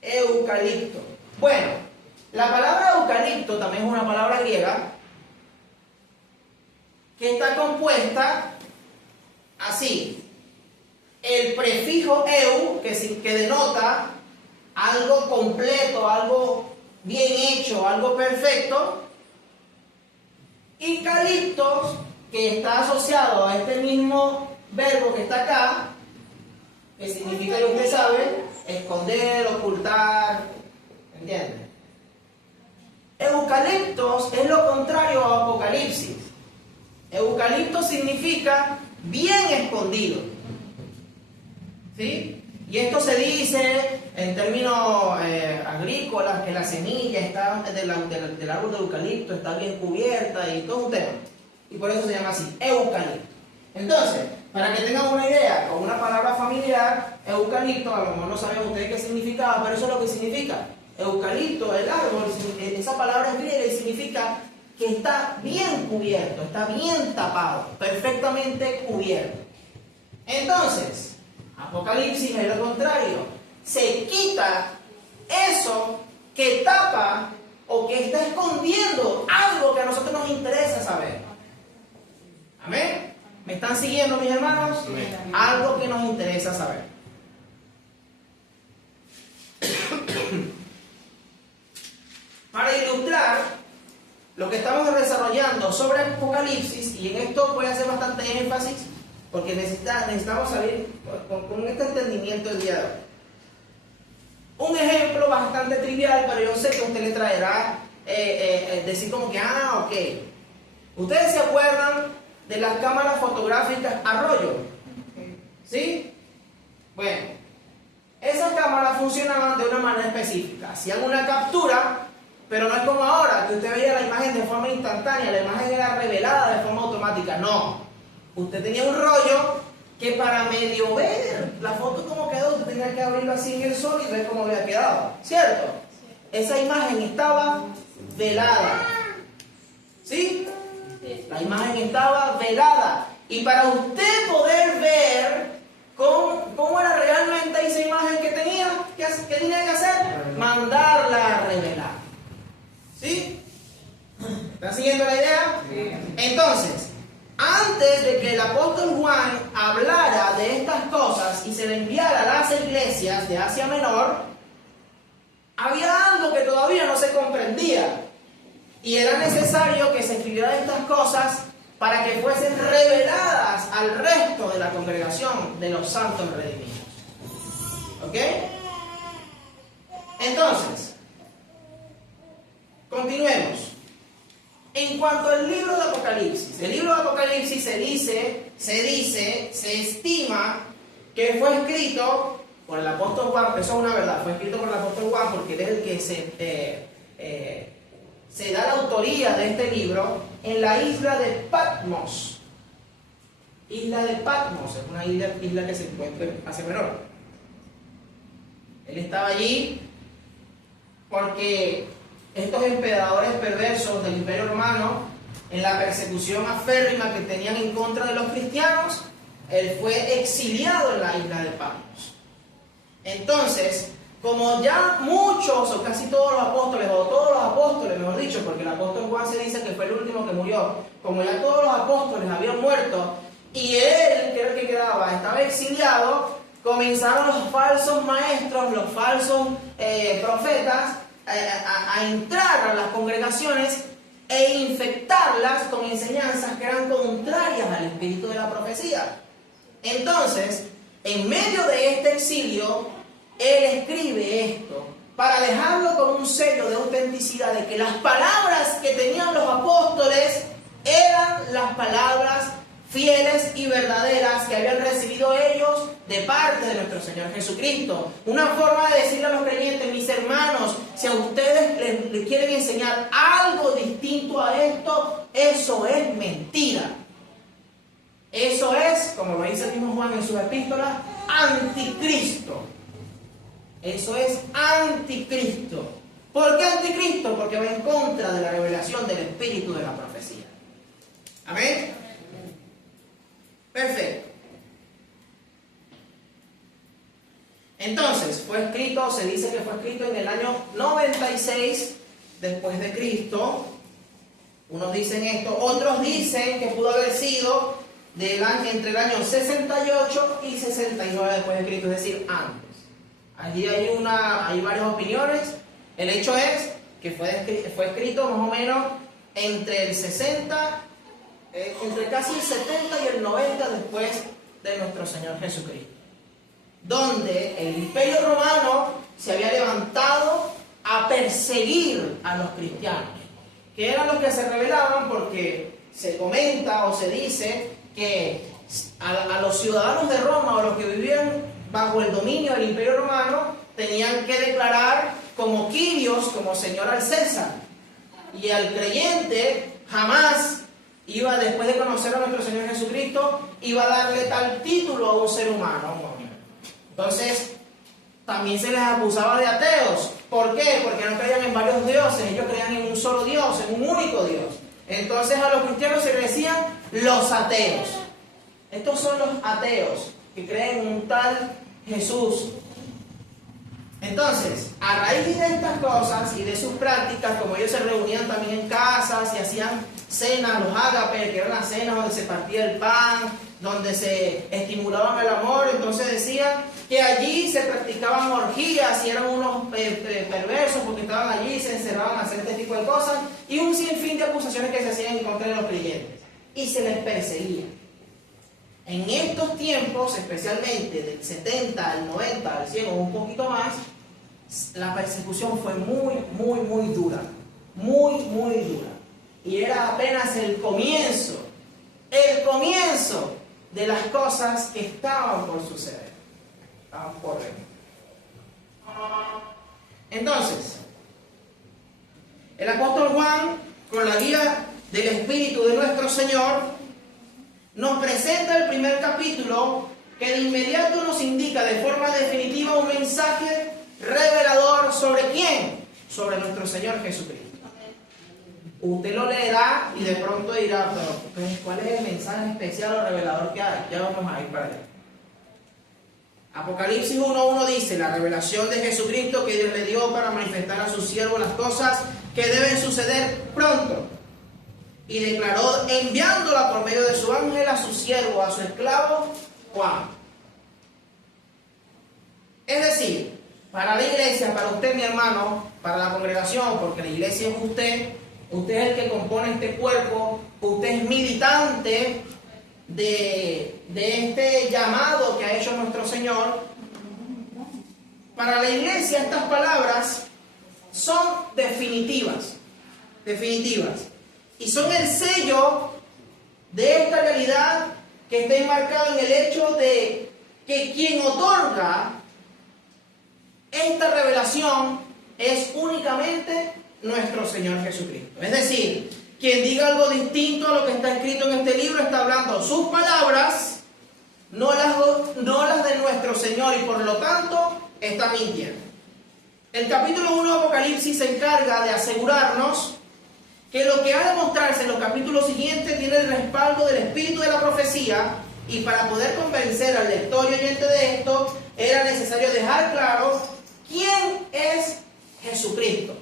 Eucalipto. Bueno, la palabra eucalipto también es una palabra griega que está compuesta así. El prefijo eu, que denota algo completo, algo bien hecho, algo perfecto. Y caliptos, que está asociado a este mismo verbo que está acá, que significa, y usted sabe, esconder, ocultar, ¿entiende? Eucaliptos es lo contrario a Apocalipsis. Eucalipto significa bien escondido, ¿sí? Y esto se dice en términos agrícolas, que la semilla está del árbol de eucalipto está bien cubierta y todo un tema. Y por eso se llama así, eucalipto. Entonces, para que tengan una idea, con una palabra familiar, eucalipto, a lo mejor no saben ustedes qué significaba, pero eso es lo que significa. Eucalipto, el árbol, esa palabra es griega y significa que está bien cubierto, está bien tapado, perfectamente cubierto. Entonces, Apocalipsis es lo contrario. Se quita eso que tapa o que está escondiendo algo que a nosotros nos interesa saber. ¿Amén? ¿Me están siguiendo, mis hermanos? Amén. Algo que nos interesa saber. Para ilustrar lo que estamos desarrollando sobre Apocalipsis, y en esto voy a hacer bastante énfasis, porque necesitamos salir con este entendimiento el día de hoy. Un ejemplo bastante trivial, pero yo sé que a usted le traerá decir como que, ok. ¿Ustedes se acuerdan de las cámaras fotográficas a rollo? ¿Sí? Bueno, esas cámaras funcionaban de una manera específica. Hacían una captura, pero no es como ahora, que usted veía la imagen de forma instantánea, la imagen era revelada de forma automática. No. Usted tenía un rollo que para medio ver la foto como quedó, usted tenía que abrirlo así en el sol y ver cómo había quedado, ¿cierto? Esa imagen estaba velada, ¿sí? La imagen estaba velada, y para usted poder ver cómo era realmente esa imagen que tenía, ¿qué tenía que hacer? Mandarla a revelar, ¿sí? ¿Están siguiendo la idea? Sí. Entonces, antes de que el apóstol Juan hablara de estas cosas y se le enviara a las iglesias de Asia Menor, había algo que todavía no se comprendía, y era necesario que se escribieran estas cosas para que fuesen reveladas al resto de la congregación de los santos redimidos. ¿Ok? Entonces, continuemos. En cuanto al libro de Apocalipsis, el libro de Apocalipsis se estima que fue escrito por el apóstol Juan. Eso es una verdad, fue escrito por el apóstol Juan, porque él es el que se da la autoría de este libro en la isla de Patmos. Isla de Patmos es una isla que se encuentra en Asia Menor. Él estaba allí porque estos emperadores perversos del Imperio Romano, en la persecución aférrima que tenían en contra de los cristianos, él fue exiliado en la isla de Patmos. Entonces, como ya muchos o casi todos los apóstoles, o todos los apóstoles, mejor dicho, porque el apóstol Juan se dice que fue el último que murió, como ya todos los apóstoles habían muerto y él, que era el que quedaba, estaba exiliado, comenzaron los falsos maestros, los falsos profetas a entrar a las congregaciones e infectarlas con enseñanzas que eran contrarias al espíritu de la profecía. Entonces, en medio de este exilio, él escribe esto para dejarlo con un sello de autenticidad, de que las palabras que tenían los apóstoles eran las palabras fieles y verdaderas que habían recibido ellos de parte de nuestro Señor Jesucristo. Una forma de decirle a los creyentes: mis hermanos, si a ustedes les quieren enseñar algo distinto a esto, eso es mentira. Eso es, como lo dice el mismo Juan en sus epístolas, anticristo. Eso es anticristo. ¿Por qué anticristo? Porque va en contra de la revelación del espíritu de la profecía. ¿Amén? Perfecto. Entonces, fue escrito, se dice que fue escrito en el año 96 después de Cristo. Unos dicen esto, otros dicen que pudo haber sido entre el año 68 y 69 después de Cristo, es decir, antes. Allí hay varias opiniones. El hecho es que fue escrito más o menos entre el 60 entre casi el 70 y el 90 después de nuestro Señor Jesucristo, donde el Imperio Romano se había levantado a perseguir a los cristianos, que eran los que se rebelaban, porque se comenta o se dice que a los ciudadanos de Roma o los que vivían bajo el dominio del Imperio Romano tenían que declarar como Quirios, como señor al César, y al creyente jamás iba, después de conocer a nuestro Señor Jesucristo, iba a darle tal título a un ser humano. Entonces también se les acusaba de ateos. ¿Por qué? Porque no creían en varios dioses, ellos creían en un solo Dios, en un único Dios. Entonces a los cristianos se les decían los ateos. Estos son los ateos, que creen en un tal Jesús. Entonces, a raíz de estas cosas y de sus prácticas, como ellos se reunían también en casas y hacían cenas, los ágapes, que eran las cenas donde se partía el pan, donde se estimulaban el amor, entonces decían que allí se practicaban orgías y eran unos perversos porque estaban allí, se encerraban a hacer este tipo de cosas, y un sinfín de acusaciones que se hacían en contra de los creyentes, y se les perseguía. En estos tiempos, especialmente del 70 al 90, al 100 o un poquito más, la persecución fue muy dura. Muy dura. Y era apenas el comienzo de las cosas que estaban por suceder. Estaban por venir. Entonces, el apóstol Juan, con la guía del Espíritu de nuestro Señor, nos presenta el primer capítulo, que de inmediato nos indica de forma definitiva un mensaje revelador sobre ¿quién? Sobre nuestro Señor Jesucristo. Usted lo leerá y de pronto dirá, pero ¿cuál es el mensaje especial o revelador que hay? Ya vamos a ir para allá. Apocalipsis 1:1 dice: la revelación de Jesucristo que Dios le dio para manifestar a sus siervos las cosas que deben suceder pronto. Y declaró enviándola por medio de su ángel a su siervo, a su esclavo Juan. Es decir, para la iglesia, para usted, mi hermano, para la congregación, porque la iglesia es usted es el que compone este cuerpo, usted es militante de este llamado que ha hecho nuestro Señor. Para la iglesia estas palabras son definitivas. Y son el sello de esta realidad que está enmarcado en el hecho de que quien otorga esta revelación es únicamente nuestro Señor Jesucristo. Es decir, quien diga algo distinto a lo que está escrito en este libro está hablando sus palabras, no las de nuestro Señor, y por lo tanto está mintiendo. El capítulo 1 de Apocalipsis se encarga de asegurarnos que lo que ha de mostrarse en los capítulos siguientes tiene el respaldo del espíritu de la profecía, y para poder convencer al lector y oyente de esto, era necesario dejar claro quién es Jesucristo.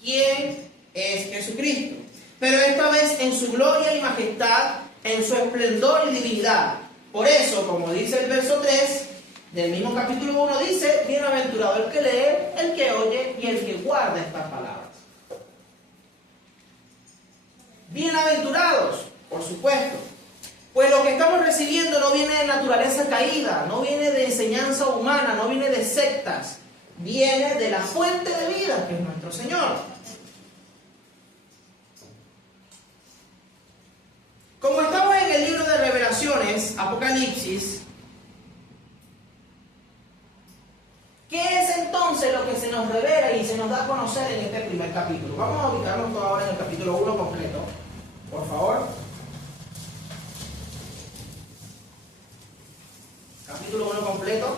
¿Quién es Jesucristo? Pero esta vez en su gloria y majestad, en su esplendor y divinidad. Por eso, como dice el verso 3 del mismo capítulo 1, dice: bienaventurado el que lee, el que oye y el que guarda estas palabras. Bienaventurados, por supuesto, pues lo que estamos recibiendo no viene de naturaleza caída, no viene de enseñanza humana, no viene de sectas, viene de la fuente de vida, que es nuestro Señor. Como estamos en el libro de Revelaciones, Apocalipsis, ¿qué es entonces lo que se nos revela y se nos da a conocer en este primer capítulo? Vamos a ubicarnos todo ahora en el capítulo 1 completo, por favor. Capítulo 1 completo.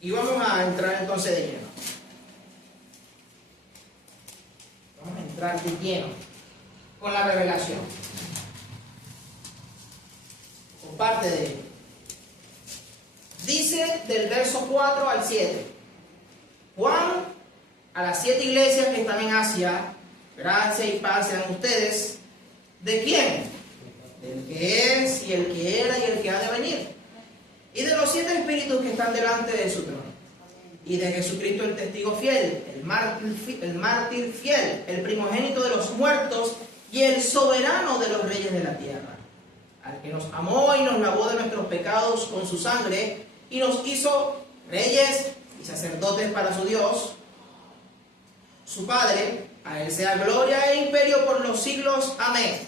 Y vamos a entrar entonces de lleno. Vamos a entrar de lleno con la revelación. Con parte de ello. Dice del verso 4 al 7. Juan, a las 7 iglesias que están en Asia, gracia y paz sean ustedes. ¿De quién? Del que es, y el que era, y el que ha de venir. y de los 7 espíritus que están delante de su trono, y de Jesucristo el testigo fiel, el mártir fiel, el primogénito de los muertos y el soberano de los reyes de la tierra, al que nos amó y nos lavó de nuestros pecados con su sangre y nos hizo reyes y sacerdotes para su Dios, su Padre. A él sea gloria e imperio por los siglos. Amén.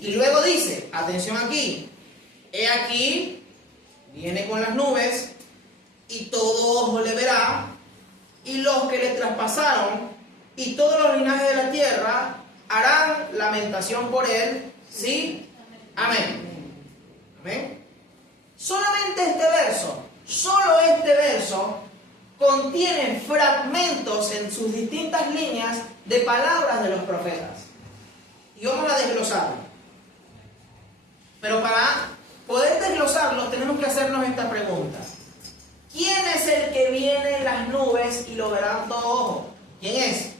Y luego dice, atención aquí, he aquí, viene con las nubes, y todo ojo le verá, y los que le traspasaron, y todos los linajes de la tierra harán lamentación por él. ¿Sí? Amén. Amén. Solamente este verso, solo este verso, contiene fragmentos en sus distintas líneas de palabras de los profetas. Y vamos a desglosarlo. Pero para poder desglosarlo tenemos que hacernos esta pregunta. ¿Quién es el que viene en las nubes y lo verán todo ojo? ¿Quién es?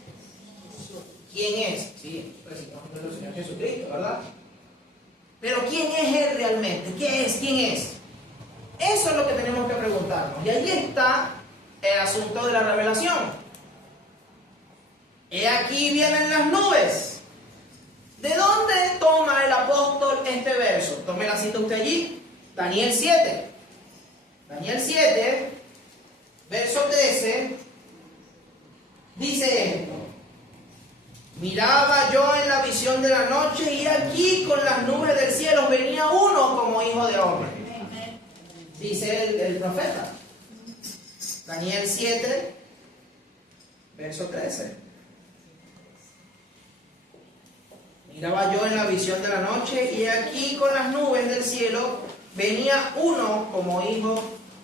¿Quién es? Sí, presentamos al Señor Jesucristo, ¿verdad? Pero ¿quién es Él realmente? ¿Qué es? ¿Quién es? Eso es lo que tenemos que preguntarnos. Y ahí está el asunto de la revelación. He aquí vienen las nubes. ¿De dónde toma el apóstol este verso? Tome la cita usted allí. Daniel 7. Daniel 7, verso 13, dice esto. Miraba yo en la visión de la noche y aquí con las nubes del cielo venía uno como hijo de hombre. Dice el profeta. Daniel 7, verso 13. Miraba yo en la visión de la noche y aquí con las nubes del cielo venía uno como hijo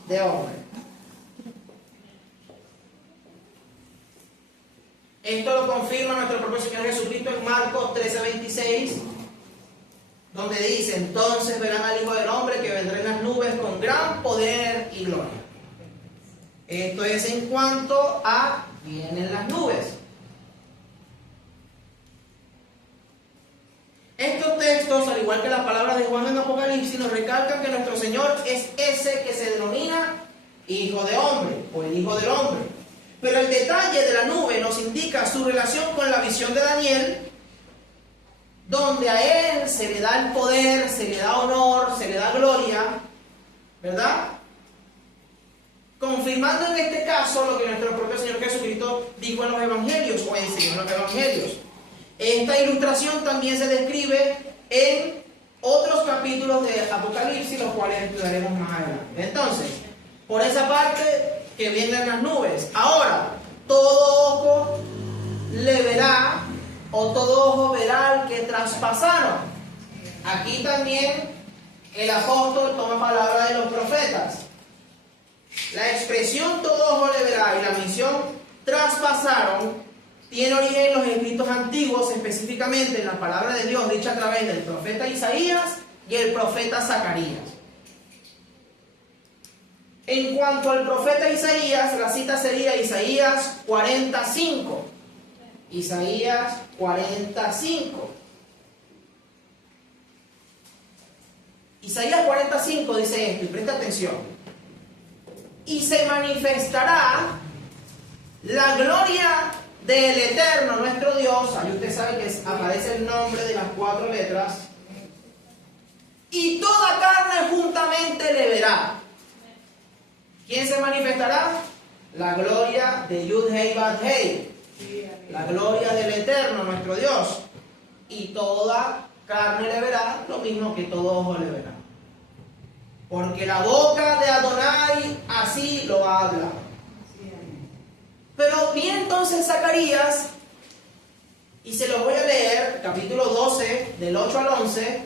de hombre. Esto lo confirma nuestro propio Señor Jesucristo en Marcos 13:26, donde dice: entonces verán al Hijo del Hombre que vendrá en las nubes con gran poder y gloria. Esto es en cuanto a vienen las nubes. Estos textos, al igual que las palabras de Juan en Apocalipsis, nos recalcan que nuestro Señor es ese que se denomina Hijo de Hombre o el Hijo del Hombre. Pero el detalle de la nube nos indica su relación con la visión de Daniel, donde a él se le da el poder, se le da honor, se le da gloria, ¿verdad? Confirmando en este caso lo que nuestro propio Señor Jesucristo dijo en los Evangelios o enseñó en los Evangelios. Esta ilustración también se describe en otros capítulos de Apocalipsis, los cuales estudiaremos más adelante. Entonces, por esa parte que vienen las nubes. Ahora, todo ojo le verá, o todo ojo verá al que traspasaron. Aquí también el apóstol toma palabra de los profetas. La expresión todo ojo le verá y la misión traspasaron tiene origen en los escritos antiguos, específicamente en la palabra de Dios dicha a través del profeta Isaías y el profeta Zacarías. En cuanto al profeta Isaías, la cita sería Isaías 45. Isaías 45. Isaías 45 dice esto, y presta atención. Y se manifestará la gloria del Eterno, nuestro Dios. Ahí usted sabe que aparece el nombre de las 4 letras. Y toda carne juntamente le verá. ¿Quién se manifestará? La gloria de Yud-Hei Bad-Hei. La gloria del Eterno, nuestro Dios. Y toda carne le verá, lo mismo que todo ojo le verá. Porque la boca de Adonai así lo habla. Pero bien, entonces Zacarías, y se los voy a leer, capítulo 12, del 8 al 11.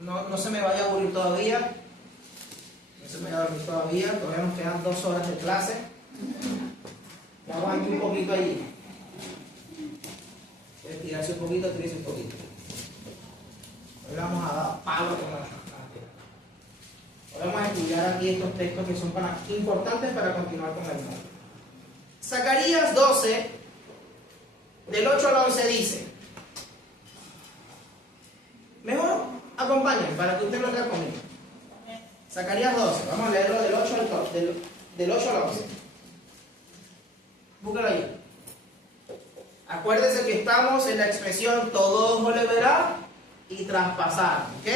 No se me vaya a aburrir todavía. No se me vaya a dormir todavía. Todavía nos quedan 2 horas de clase. Vamos aquí un poquito allí. Estirarse un poquito, estirarse un poquito. Hoy vamos a dar palo con la. Vamos a estudiar aquí estos textos que son importantes para continuar con el tema. Zacarías 12, del 8 al 11 dice: acompañen para que usted lo lea conmigo. Zacarías 12, vamos a leerlo del 8 al 11. Búscalo ahí. Acuérdense que estamos en la expresión todo ojo le verá y traspasar, ¿ok?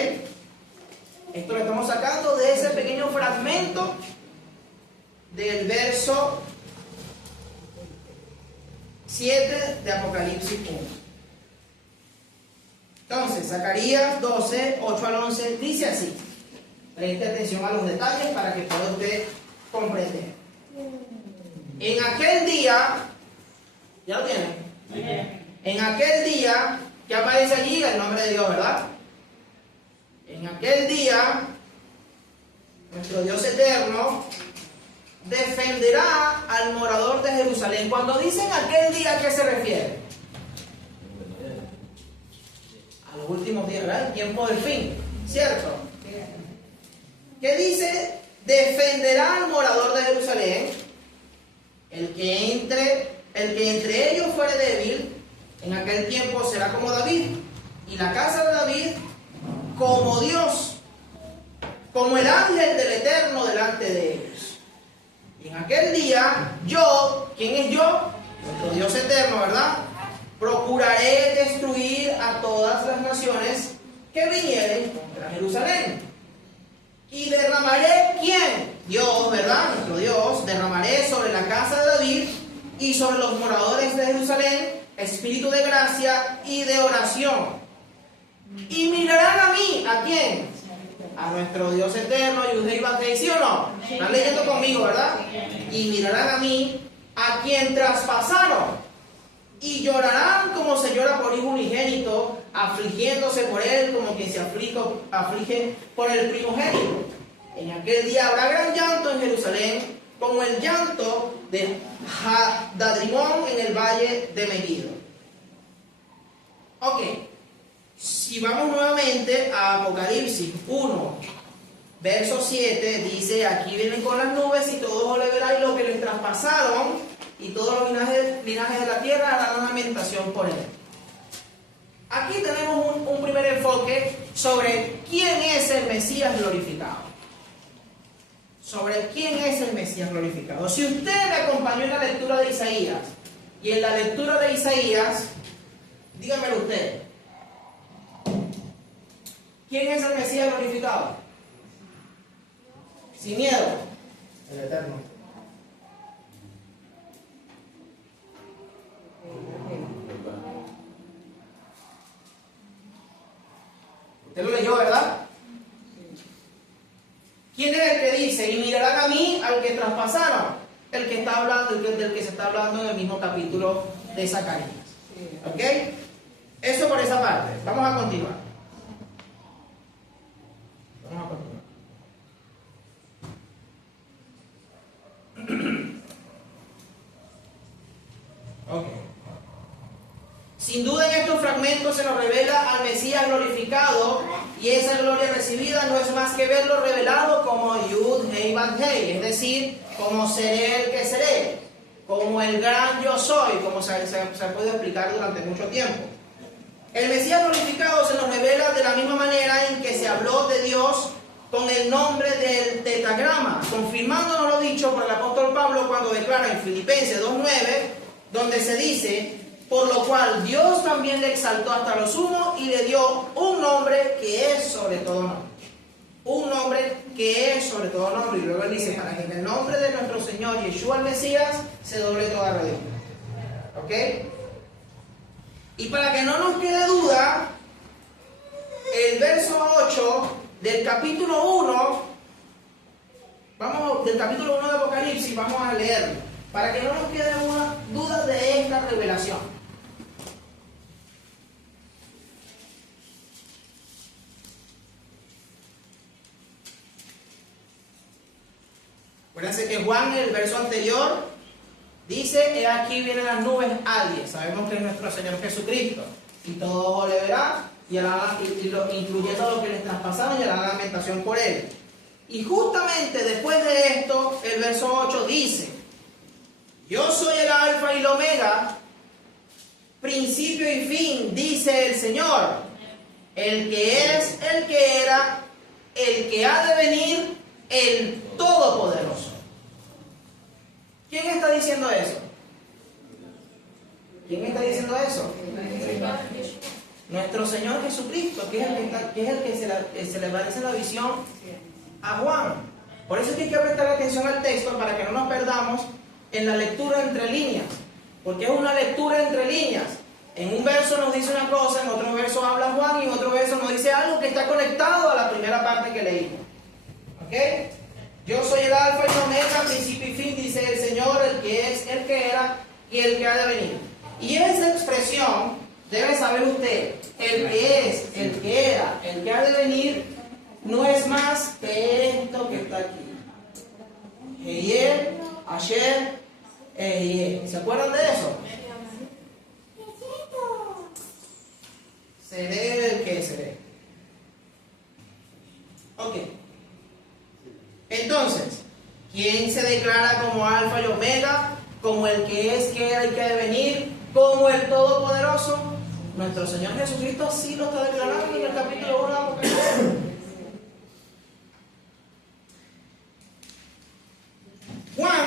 Esto lo estamos sacando de ese pequeño fragmento del verso 7 de Apocalipsis 1. Entonces, Zacarías 12, 8 al 11, dice así. Preste atención a los detalles para que pueda usted comprender. En aquel día, ¿ya lo tienen? En aquel día, que aparece allí el nombre de Dios, ¿verdad? En aquel día, nuestro Dios eterno defenderá al morador de Jerusalén. Cuando dicen aquel día, ¿a qué se refiere? A los últimos días, ¿verdad? El tiempo del fin, ¿cierto? ¿Qué dice? Defenderá al morador de Jerusalén. El que entre ellos fuere débil, en aquel tiempo será como David, y la casa de David como Dios, como el ángel del Eterno delante de ellos. Y en aquel día, yo, ¿quién es yo? Nuestro Dios eterno, ¿verdad? Procuraré destruir a todas las naciones que vinieren contra Jerusalén. Y derramaré, ¿quién? Dios, ¿verdad? Nuestro Dios. Derramaré sobre la casa de David y sobre los moradores de Jerusalén espíritu de gracia y de oración. Y mirarán a mí, ¿a quién? A nuestro Dios eterno, Yudhei Batei, ¿sí o no? Están leyendo conmigo, ¿verdad? Y mirarán a mí, a quien traspasaron. Y llorarán como se llora por hijo unigénito, afligiéndose por él como quien se aflige por el primogénito. En aquel día habrá gran llanto en Jerusalén, como el llanto de Hadadrimón en el valle de Megiddo. Ok, si vamos nuevamente a Apocalipsis 1, verso 7, dice: aquí vienen con las nubes y todos le verán lo que les traspasaron, y todos los linajes de la tierra harán lamentación por él. Aquí tenemos un primer enfoque sobre quién es el Mesías glorificado. Sobre quién es el Mesías glorificado. Si usted me acompañó en la lectura de Isaías, y en la lectura de Isaías, dígamelo usted, ¿quién es el Mesías glorificado? Sin miedo, el Eterno. Usted lo leyó, ¿verdad? ¿Quién es el que dice? Y mirarán a mí al que traspasaron. El que está hablando, del que se está hablando en el mismo capítulo de Zacarías. ¿Ok? Eso por esa parte. Vamos a continuar. Vamos a continuar. Ok. Sin duda en estos fragmentos se nos revela al Mesías glorificado, y esa gloria recibida no es más que verlo revelado como Yud Hei Bat Hei, es decir, como seré el que seré, como el gran yo soy, como se ha podido explicar durante mucho tiempo. El Mesías glorificado se nos revela de la misma manera en que se habló de Dios con el nombre del tetragrama, confirmándonos lo dicho por el apóstol Pablo cuando declara en Filipenses 2:9, donde se dice: por lo cual Dios también le exaltó hasta lo sumo y le dio un nombre que es sobre todo nombre. Un nombre que es sobre todo nombre. Y luego él dice: para que en el nombre de nuestro Señor Yeshua el Mesías se doble toda rodilla. ¿Ok? Y para que no nos quede duda, el verso 8 del capítulo 1, del capítulo 1 de Apocalipsis, vamos a leerlo, para que no nos quede una duda de esta revelación. Acuérdense que Juan en el verso anterior dice: he aquí vienen las nubes alguien. Sabemos que es nuestro Señor Jesucristo. Y todo ojo le verá, incluyendo lo que les traspasaron, y hará lamentación por él. Y justamente después de esto, el verso 8 dice: yo soy el alfa y el omega, principio y fin, dice el Señor, el que es, el que era, el que ha de venir, el Todopoderoso. ¿Quién está diciendo eso? ¿Quién está diciendo eso? Nuestro Señor Jesucristo, que es el que se le parece la visión a Juan. Por eso es que hay que prestar atención al texto para que no nos perdamos en la lectura entre líneas, porque es una lectura entre líneas. En un verso nos dice una cosa, en otro verso habla Juan y en otro verso nos dice algo que está conectado a la primera parte que leímos. ¿Ok? Yo soy el alfa y el omega, principio y fin, dice el Señor, el que es, el que era y el que ha de venir. Y esa expresión debe saber usted, el que es, el que era, el que ha de venir, no es más que esto que está aquí. Eyer, Asher, Eyer. ¿Se acuerdan de eso? Seré el que seré. Ok. Entonces, ¿quién se declara como alfa y omega? Como el que es, que era y que ha de venir, como el Todopoderoso. Nuestro Señor Jesucristo sí lo está declarando en el capítulo 1 de Apocalipsis. Juan,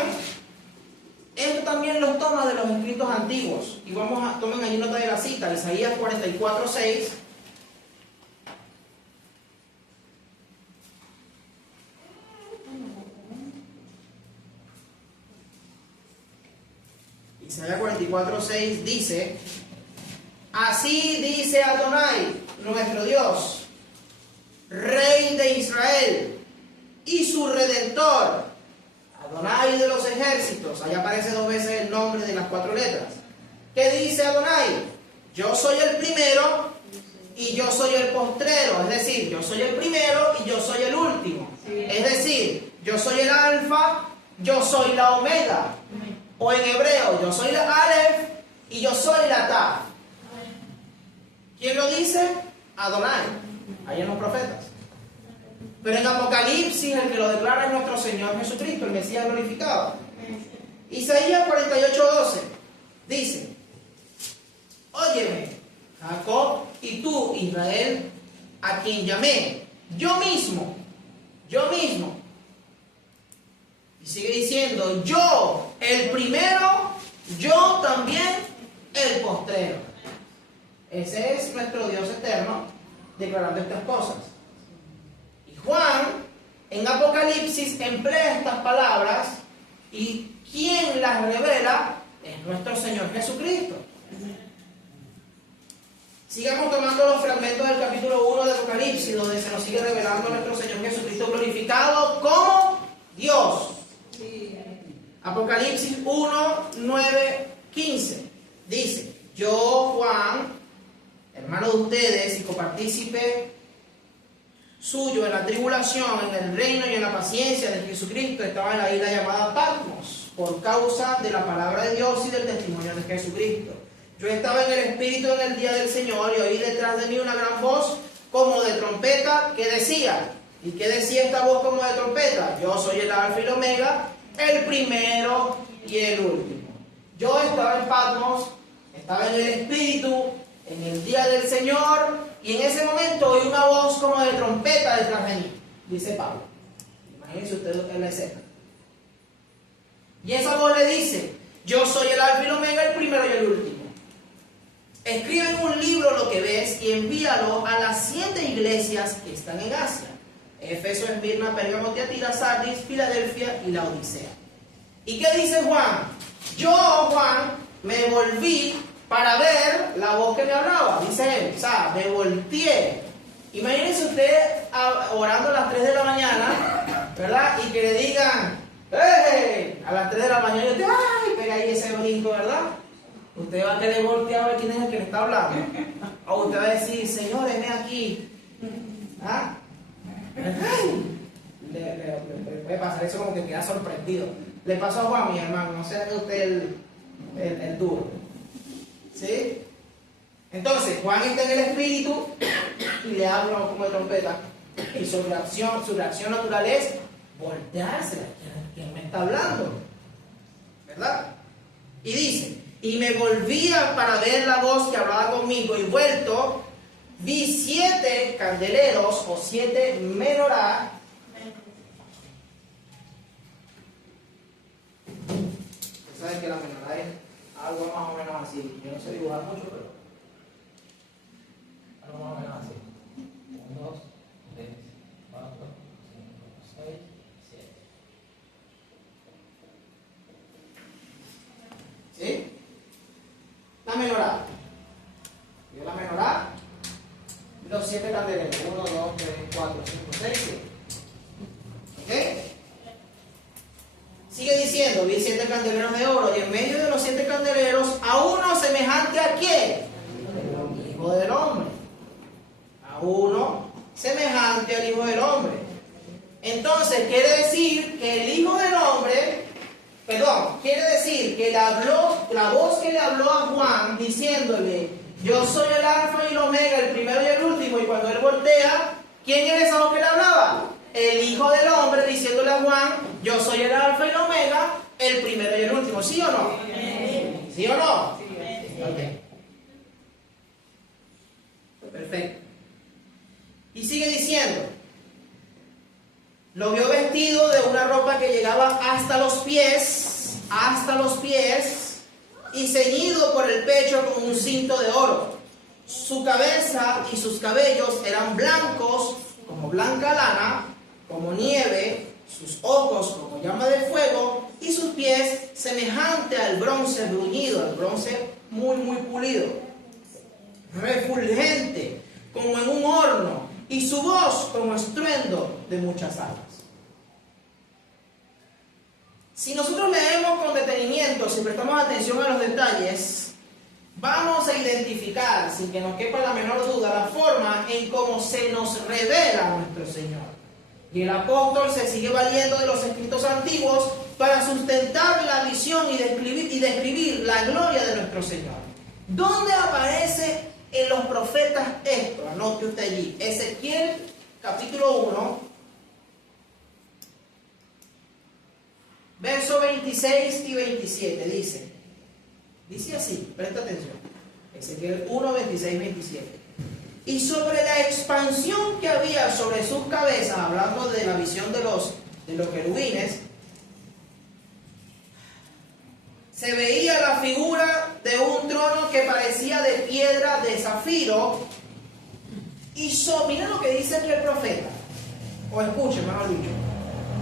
esto también lo toma de los escritos antiguos. Y tomen ahí nota de la cita, Isaías 44:6. Isaías 44:6 dice: así dice Adonai, nuestro Dios, Rey de Israel y su Redentor, Adonai de los ejércitos. Ahí aparece 2 veces el nombre de las 4 letras. ¿Qué dice Adonai? Yo soy el primero y yo soy el postrero. Es decir, yo soy el primero y yo soy el último. Es decir, yo soy el alfa, yo soy la omega. O en hebreo, yo soy la Aleph y yo soy la Taf. ¿Quién lo dice? Adonai, ahí en los profetas. Pero en Apocalipsis el que lo declara es nuestro Señor Jesucristo, el Mesías glorificado. Isaías 48:12 dice: óyeme, Jacob, y tú, Israel, a quien llamé, yo mismo. Y sigue diciendo: yo, el primero, yo también, el postrero. Ese es nuestro Dios eterno declarando estas cosas. Y Juan, en Apocalipsis, emplea estas palabras, y quien las revela es nuestro Señor Jesucristo. Sigamos tomando los fragmentos del capítulo 1 de Apocalipsis, donde se nos sigue revelando nuestro Señor Jesucristo glorificado como Dios. Apocalipsis 1, 9, 15 dice: yo, Juan, hermano de ustedes y copartícipe suyo en la tribulación, en el reino y en la paciencia de Jesucristo, estaba en la isla llamada Patmos, por causa de la palabra de Dios y del testimonio de Jesucristo. Yo estaba en el Espíritu en el día del Señor y oí detrás de mí una gran voz como de trompeta que decía. ¿Y qué decía esta voz como de trompeta? Yo soy el alfa y el omega, el primero y el último. Yo estaba en Patmos, estaba en el Espíritu en el día del Señor, y en ese momento oí una voz como de trompeta detrás de mí, dice Pablo. Imagínense ustedes en la escena. Y esa voz le dice: yo soy el alfa y el omega, el primero y el último. Escribe en un libro lo que ves y envíalo a las 7 iglesias que están en Asia: Éfeso, Esmirna, Pérgamo, Tiatira, Sardis, Filadelfia y Laodicea. ¿Y qué dice Juan? Yo, Juan, me volví para ver la voz que me hablaba, dice él. O sea, me volteé. Imagínense usted orando a las 3 de la mañana, ¿verdad? Y que le digan: ¡hey! A las 3 de la mañana, y usted, ¡ay! Pega ahí ese brinco, ¿verdad? Usted va a querer voltear a ver quién es el que le está hablando. O usted va a decir: Señor, venme aquí. ¿Ah? ¡Ay! Le puede pasar eso, como que queda sorprendido. Le pasó a Juan, mi hermano, no sea que usted el duro. ¿Sí? Entonces, Juan está en el Espíritu y le habla como de trompeta. Y su reacción natural es voltearse. ¿Quién me está hablando? ¿Verdad? Y dice: y me volvía para ver la voz que hablaba conmigo, y vuelto, vi 7 candeleros o 7 menorá. Ustedes saben que la menorá es algo más o menos así. Yo no sé dibujar mucho, pero algo más o menos así. 1, 2, 3, 4, 5, 6, 7. ¿Sí? La menorá. ¿Vio la menorá? Los 7 candeleros. 1, 2, 3, 4, 5, 6, 7. ¿Ok? Sigue diciendo, vi 7 candeleros de oro, y en medio de los 7 candeleros, a uno semejante a quién? El Hijo del Hombre. A uno semejante al Hijo del Hombre. Entonces, quiere decir que el Hijo del Hombre, quiere decir que la voz que le habló a Juan, diciéndole, yo soy el alfa y el omega, el primero y el último, y cuando él voltea, ¿quién era esa voz que le hablaba? El Hijo del Hombre diciéndole a Juan, yo soy el alfa y el omega, el primero y el último. ¿Sí o no? ¿Sí o no? Sí. Ok. Perfecto. Y sigue diciendo, lo vio vestido de una ropa que llegaba hasta los pies, y ceñido por el pecho con un cinto de oro. Su cabeza y sus cabellos eran blancos como blanca lana, como nieve, sus ojos como llama de fuego, y sus pies semejante al bronce bruñido, al bronce muy muy pulido, refulgente como en un horno, y su voz como estruendo de muchas aguas. Si nosotros leemos con detenimiento, si prestamos atención a los detalles, vamos a identificar, sin que nos quepa la menor duda, la forma en cómo se nos revela nuestro Señor. Y el apóstol se sigue valiendo de los escritos antiguos para sustentar la visión y describir la gloria de nuestro Señor. ¿Dónde aparece en los profetas esto? Anote usted allí. Ezequiel capítulo 1, versos 26 y 27. Dice así, presta atención. Ezequiel 1, 26, 27. Y sobre la expansión que había sobre sus cabezas, hablando de la visión de los querubines, se veía la figura de un trono que parecía de piedra de zafiro. Y mira lo que dice aquí el profeta, o escuchen, mejor dicho.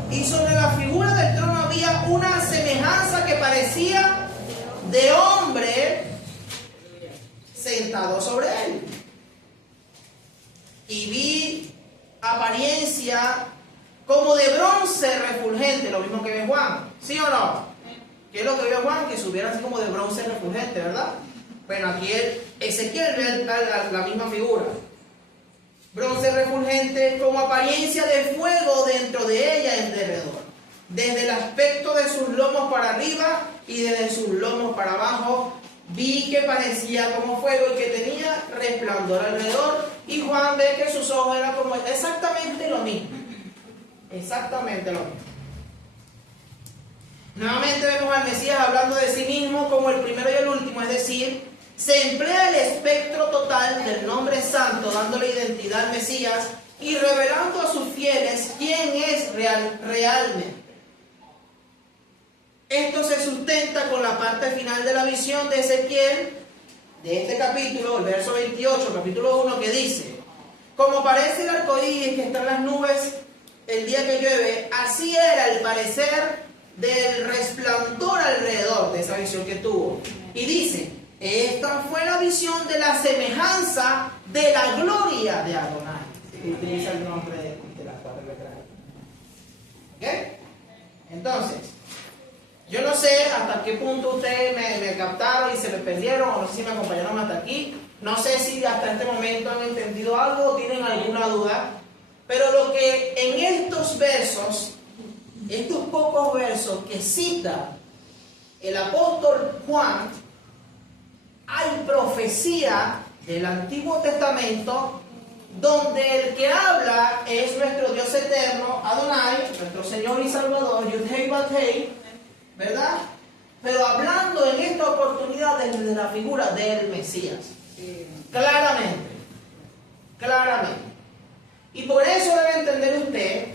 Y sobre la figura del trono había una semejanza que parecía de hombre sentado sobre él. Y vi apariencia como de bronce refulgente, lo mismo que ve Juan, ¿sí o no? ¿Qué es lo que vio Juan? Que subiera así como de bronce refulgente, ¿verdad? Bueno, aquí Ezequiel ve la misma figura. Bronce refulgente como apariencia de fuego dentro de ella en derredor. Desde el aspecto de sus lomos para arriba y desde sus lomos para abajo, vi que parecía como fuego y que tenía resplandor alrededor. Y Juan ve que sus ojos eran como exactamente lo mismo. Exactamente lo mismo. Nuevamente vemos al Mesías hablando de sí mismo como el primero y el último, es decir, se emplea el espectro total del nombre santo, dándole identidad al Mesías y revelando a sus fieles quién es realmente. Esto se sustenta con la parte final de la visión de Ezequiel, de este capítulo, el verso 28, capítulo 1, que dice: como parece el arco iris que está en las nubes el día que llueve, así era el parecer del resplandor alrededor de esa visión que tuvo. Y dice: esta fue la visión de la semejanza de la gloria de Adonai. Utiliza el nombre de las 4 letras. ¿Ok? Entonces, yo no sé hasta qué punto ustedes me captaron y se me perdieron, o no sé si me acompañaron hasta aquí. No sé si hasta este momento han entendido algo o tienen alguna duda. Pero lo que en estos versos, estos pocos versos que cita el apóstol Juan, hay profecía del Antiguo Testamento donde el que habla es nuestro Dios eterno, Adonai, nuestro Señor y Salvador, Yud-Hei Bat-Hei, ¿verdad? Pero hablando en esta oportunidad desde la figura del Mesías, claramente. claramente. Y por eso debe entender usted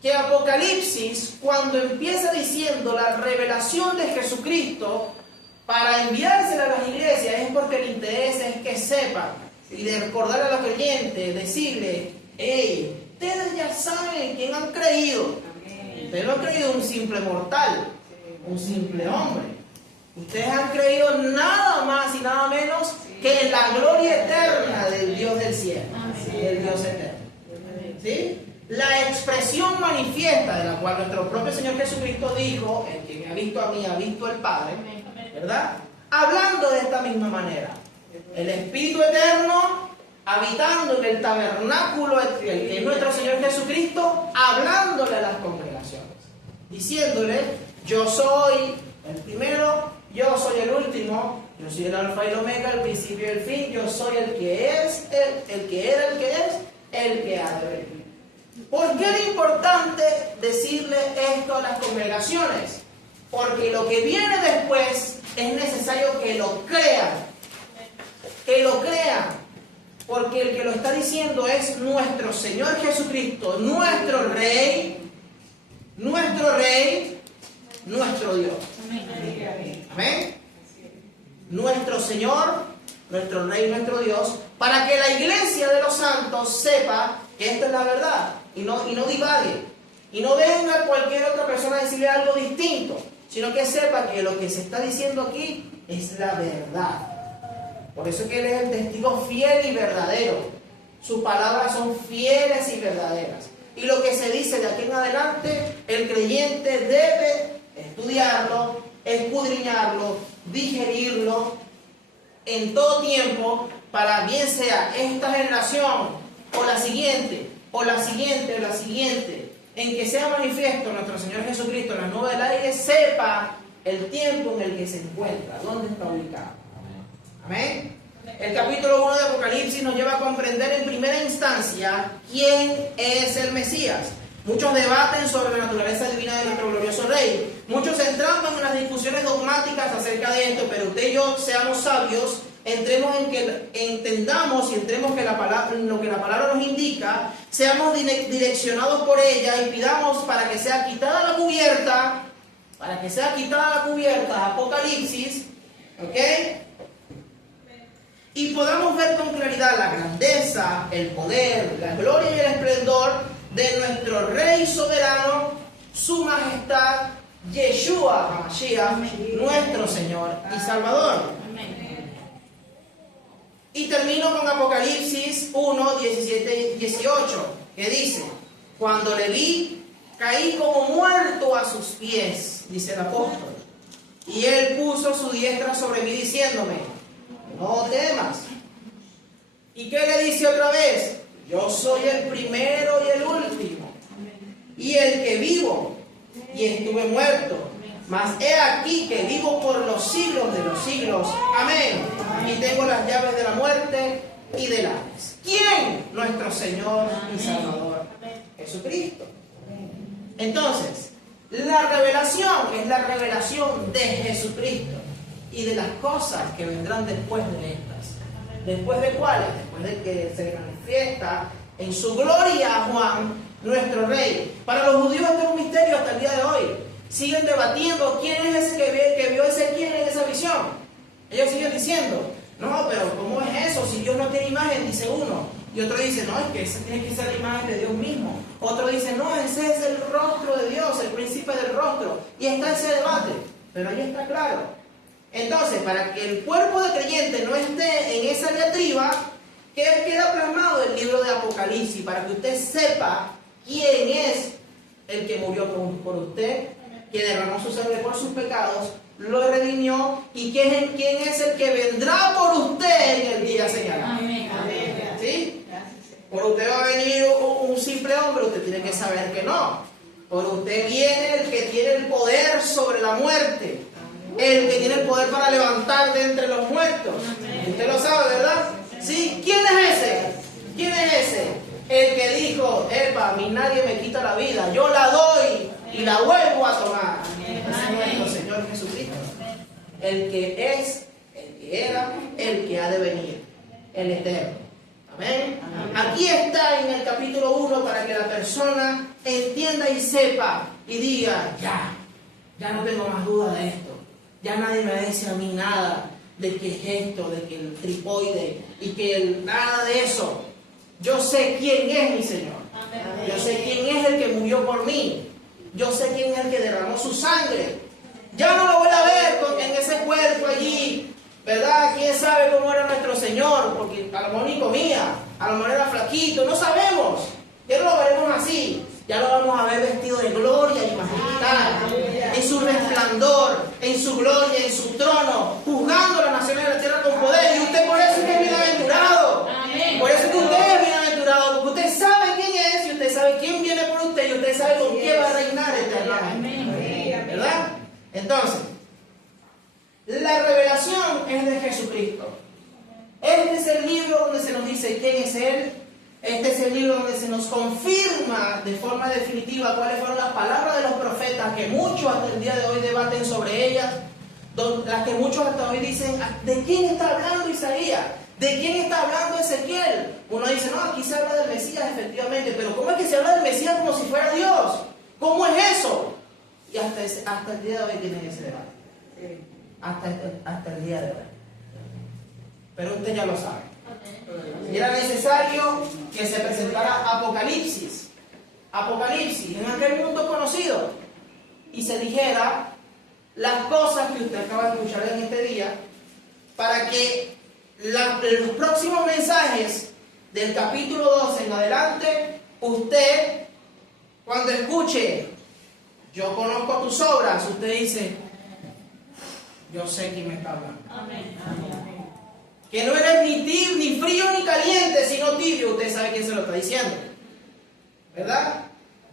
que Apocalipsis, cuando empieza diciendo la revelación de Jesucristo para enviársela a las iglesias, es porque el interés es que sepan y de recordar a los creyentes, decirle, hey, ustedes ya saben quién han creído. Ustedes no han creído un simple mortal, un simple hombre. Ustedes han creído nada más y nada menos que en la gloria eterna del Dios del cielo, del Dios eterno. ¿Sí? La expresión manifiesta de la cual nuestro propio Señor Jesucristo dijo, el que me ha visto a mí ha visto al Padre, ¿verdad? Hablando de esta misma manera. El Espíritu Eterno habitando en el tabernáculo que es nuestro Señor Jesucristo, hablándole a las congregaciones, diciéndole, yo soy el primero, yo soy el último, yo soy el alfa y el omega, el principio y el fin, yo soy el que es, el que era, el que es, el que ha de venir. ¿Por qué era importante decirle esto a las congregaciones? Porque lo que viene después es necesario que lo crean. Que lo crean. Porque el que lo está diciendo es nuestro Señor Jesucristo, nuestro Rey, nuestro Dios. Amén. Nuestro Señor, nuestro Rey, nuestro Dios, para que la iglesia de los santos sepa que esta es la verdad y no divague. Y no venga cualquier otra persona a decirle algo distinto, sino que sepa que lo que se está diciendo aquí es la verdad. Por eso que Él es el testigo fiel y verdadero. Sus palabras son fieles y verdaderas. Y lo que se dice de aquí en adelante, el creyente debe estudiarlo, escudriñarlo, digerirlo en todo tiempo, para bien sea esta generación, o la siguiente, o la siguiente, o la siguiente, en que sea manifiesto nuestro Señor Jesucristo en las nubes del aire, sepa el tiempo en el que se encuentra, dónde está ubicado. Amén. El capítulo 1 de Apocalipsis nos lleva a comprender en primera instancia quién es el Mesías. Muchos debaten sobre la naturaleza divina de nuestro glorioso Rey. Muchos se entrampan en las discusiones dogmáticas acerca de esto, pero usted y yo seamos sabios, entremos en que entendamos y entremos que lo que la palabra nos indica, seamos direccionados por ella y pidamos para que sea quitada la cubierta, Apocalipsis, ¿ok? Y podamos ver con claridad la grandeza, el poder, la gloria y el esplendor de nuestro Rey soberano, su majestad, Yeshua HaMashiach, nuestro Señor y Salvador. Y termino con Apocalipsis 1, 17 y 18, que dice, cuando le vi, caí como muerto a sus pies, dice el apóstol, y Él puso su diestra sobre mí diciéndome, no temas. ¿Y qué le dice otra vez? Yo soy el primero y el último, y el que vivo, y estuve muerto, mas he aquí que vivo por los siglos de los siglos. Amén. Y tengo las llaves de la muerte y del Hades. ¿Quién? Nuestro Señor y Salvador Jesucristo. Entonces, la revelación es la revelación de Jesucristo y de las cosas que vendrán después de estas. ¿Después de cuáles? Después de que se manifiesta en su gloria a Juan, nuestro Rey. Para los judíos esto es un misterio hasta el día de hoy. Siguen debatiendo quién es ese que vio Ezequiel en esa visión. Ellos siguen diciendo, no, pero ¿cómo es eso? Si Dios no tiene imagen, dice uno. Y otro dice, no, es que esa tiene que ser la imagen de Dios mismo. Otro dice, no, ese es el rostro de Dios, el príncipe del rostro. Y está ese debate, pero ahí está claro. Entonces, para que el cuerpo de creyente no esté en esa diatriba, queda plasmado el libro de Apocalipsis, para que usted sepa quién es el que murió por usted, que derramó su sangre por sus pecados, lo redimió, y quién es el que vendrá por usted en el día señalado. Amén. ¿Sí? Por usted va a venir un simple hombre, usted tiene que saber que no. Por usted viene el que tiene el poder sobre la muerte, el que tiene el poder para levantar de entre los muertos. Usted lo sabe, ¿verdad? ¿Sí? ¿Quién es ese? ¿Quién es ese? El que dijo, epa, a mí nadie me quita la vida, yo la doy y la vuelvo a tomar. Ese es nuestro Señor Jesucristo. El que es, el que era, el que ha de venir, el eterno. Amén. Aquí está en el capítulo 1 para que la persona entienda y sepa y diga, ya no tengo más duda de esto. Ya nadie me dice a mí nada de que es esto, de que el tripoide y que nada de eso. Yo sé quién es mi Señor. Yo sé quién es el que murió por mí. Yo sé quién es el que derramó su sangre. Ya no lo voy a ver en ese cuerpo allí, ¿verdad? ¿Quién sabe cómo era nuestro Señor? Porque a lo mejor ni comía, a lo mejor era flaquito, no sabemos. Ya no lo veremos así. Ya lo vamos a ver vestido de gloria y majestad, en su resplandor, en su gloria, en su trono, juzgando a las naciones de la tierra con poder. Y usted por eso es que es bienaventurado. Por eso es que usted es bienaventurado, porque usted sabe quién es, y usted sabe quién viene por usted, y usted sabe con quién va a reinar eternamente. ¿Verdad? Entonces, la revelación es de Jesucristo. Este es el libro donde se nos dice quién es Él. Este es el libro donde se nos confirma de forma definitiva cuáles fueron las palabras de los profetas, que muchos hasta el día de hoy debaten sobre ellas, las que muchos hasta hoy dicen, ¿de quién está hablando Isaías? ¿De quién está hablando Ezequiel? Uno dice, no, aquí se habla del Mesías, efectivamente, pero ¿cómo es que se habla del Mesías como si fuera Dios? ¿Cómo es eso? Y hasta el día de hoy tienen ese debate. Hasta el día de hoy. Pero usted ya lo sabe. Y era necesario que se presentara Apocalipsis en aquel mundo conocido, y se dijera las cosas que usted acaba de escuchar en este día, para que los próximos mensajes del capítulo 12 en adelante, usted, cuando escuche, yo conozco tus obras, usted dice, yo sé quién me está hablando. Amén. Que no eres ni frío ni caliente, sino tibio. Usted sabe quién se lo está diciendo, ¿verdad?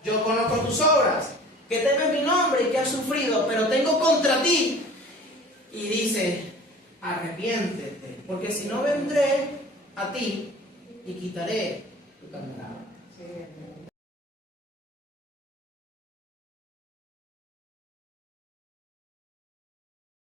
Yo conozco tus obras, que temes mi nombre y que has sufrido, pero tengo contra ti. Y dice, arrepiéntete, porque si no vendré a ti y quitaré tu candelabro.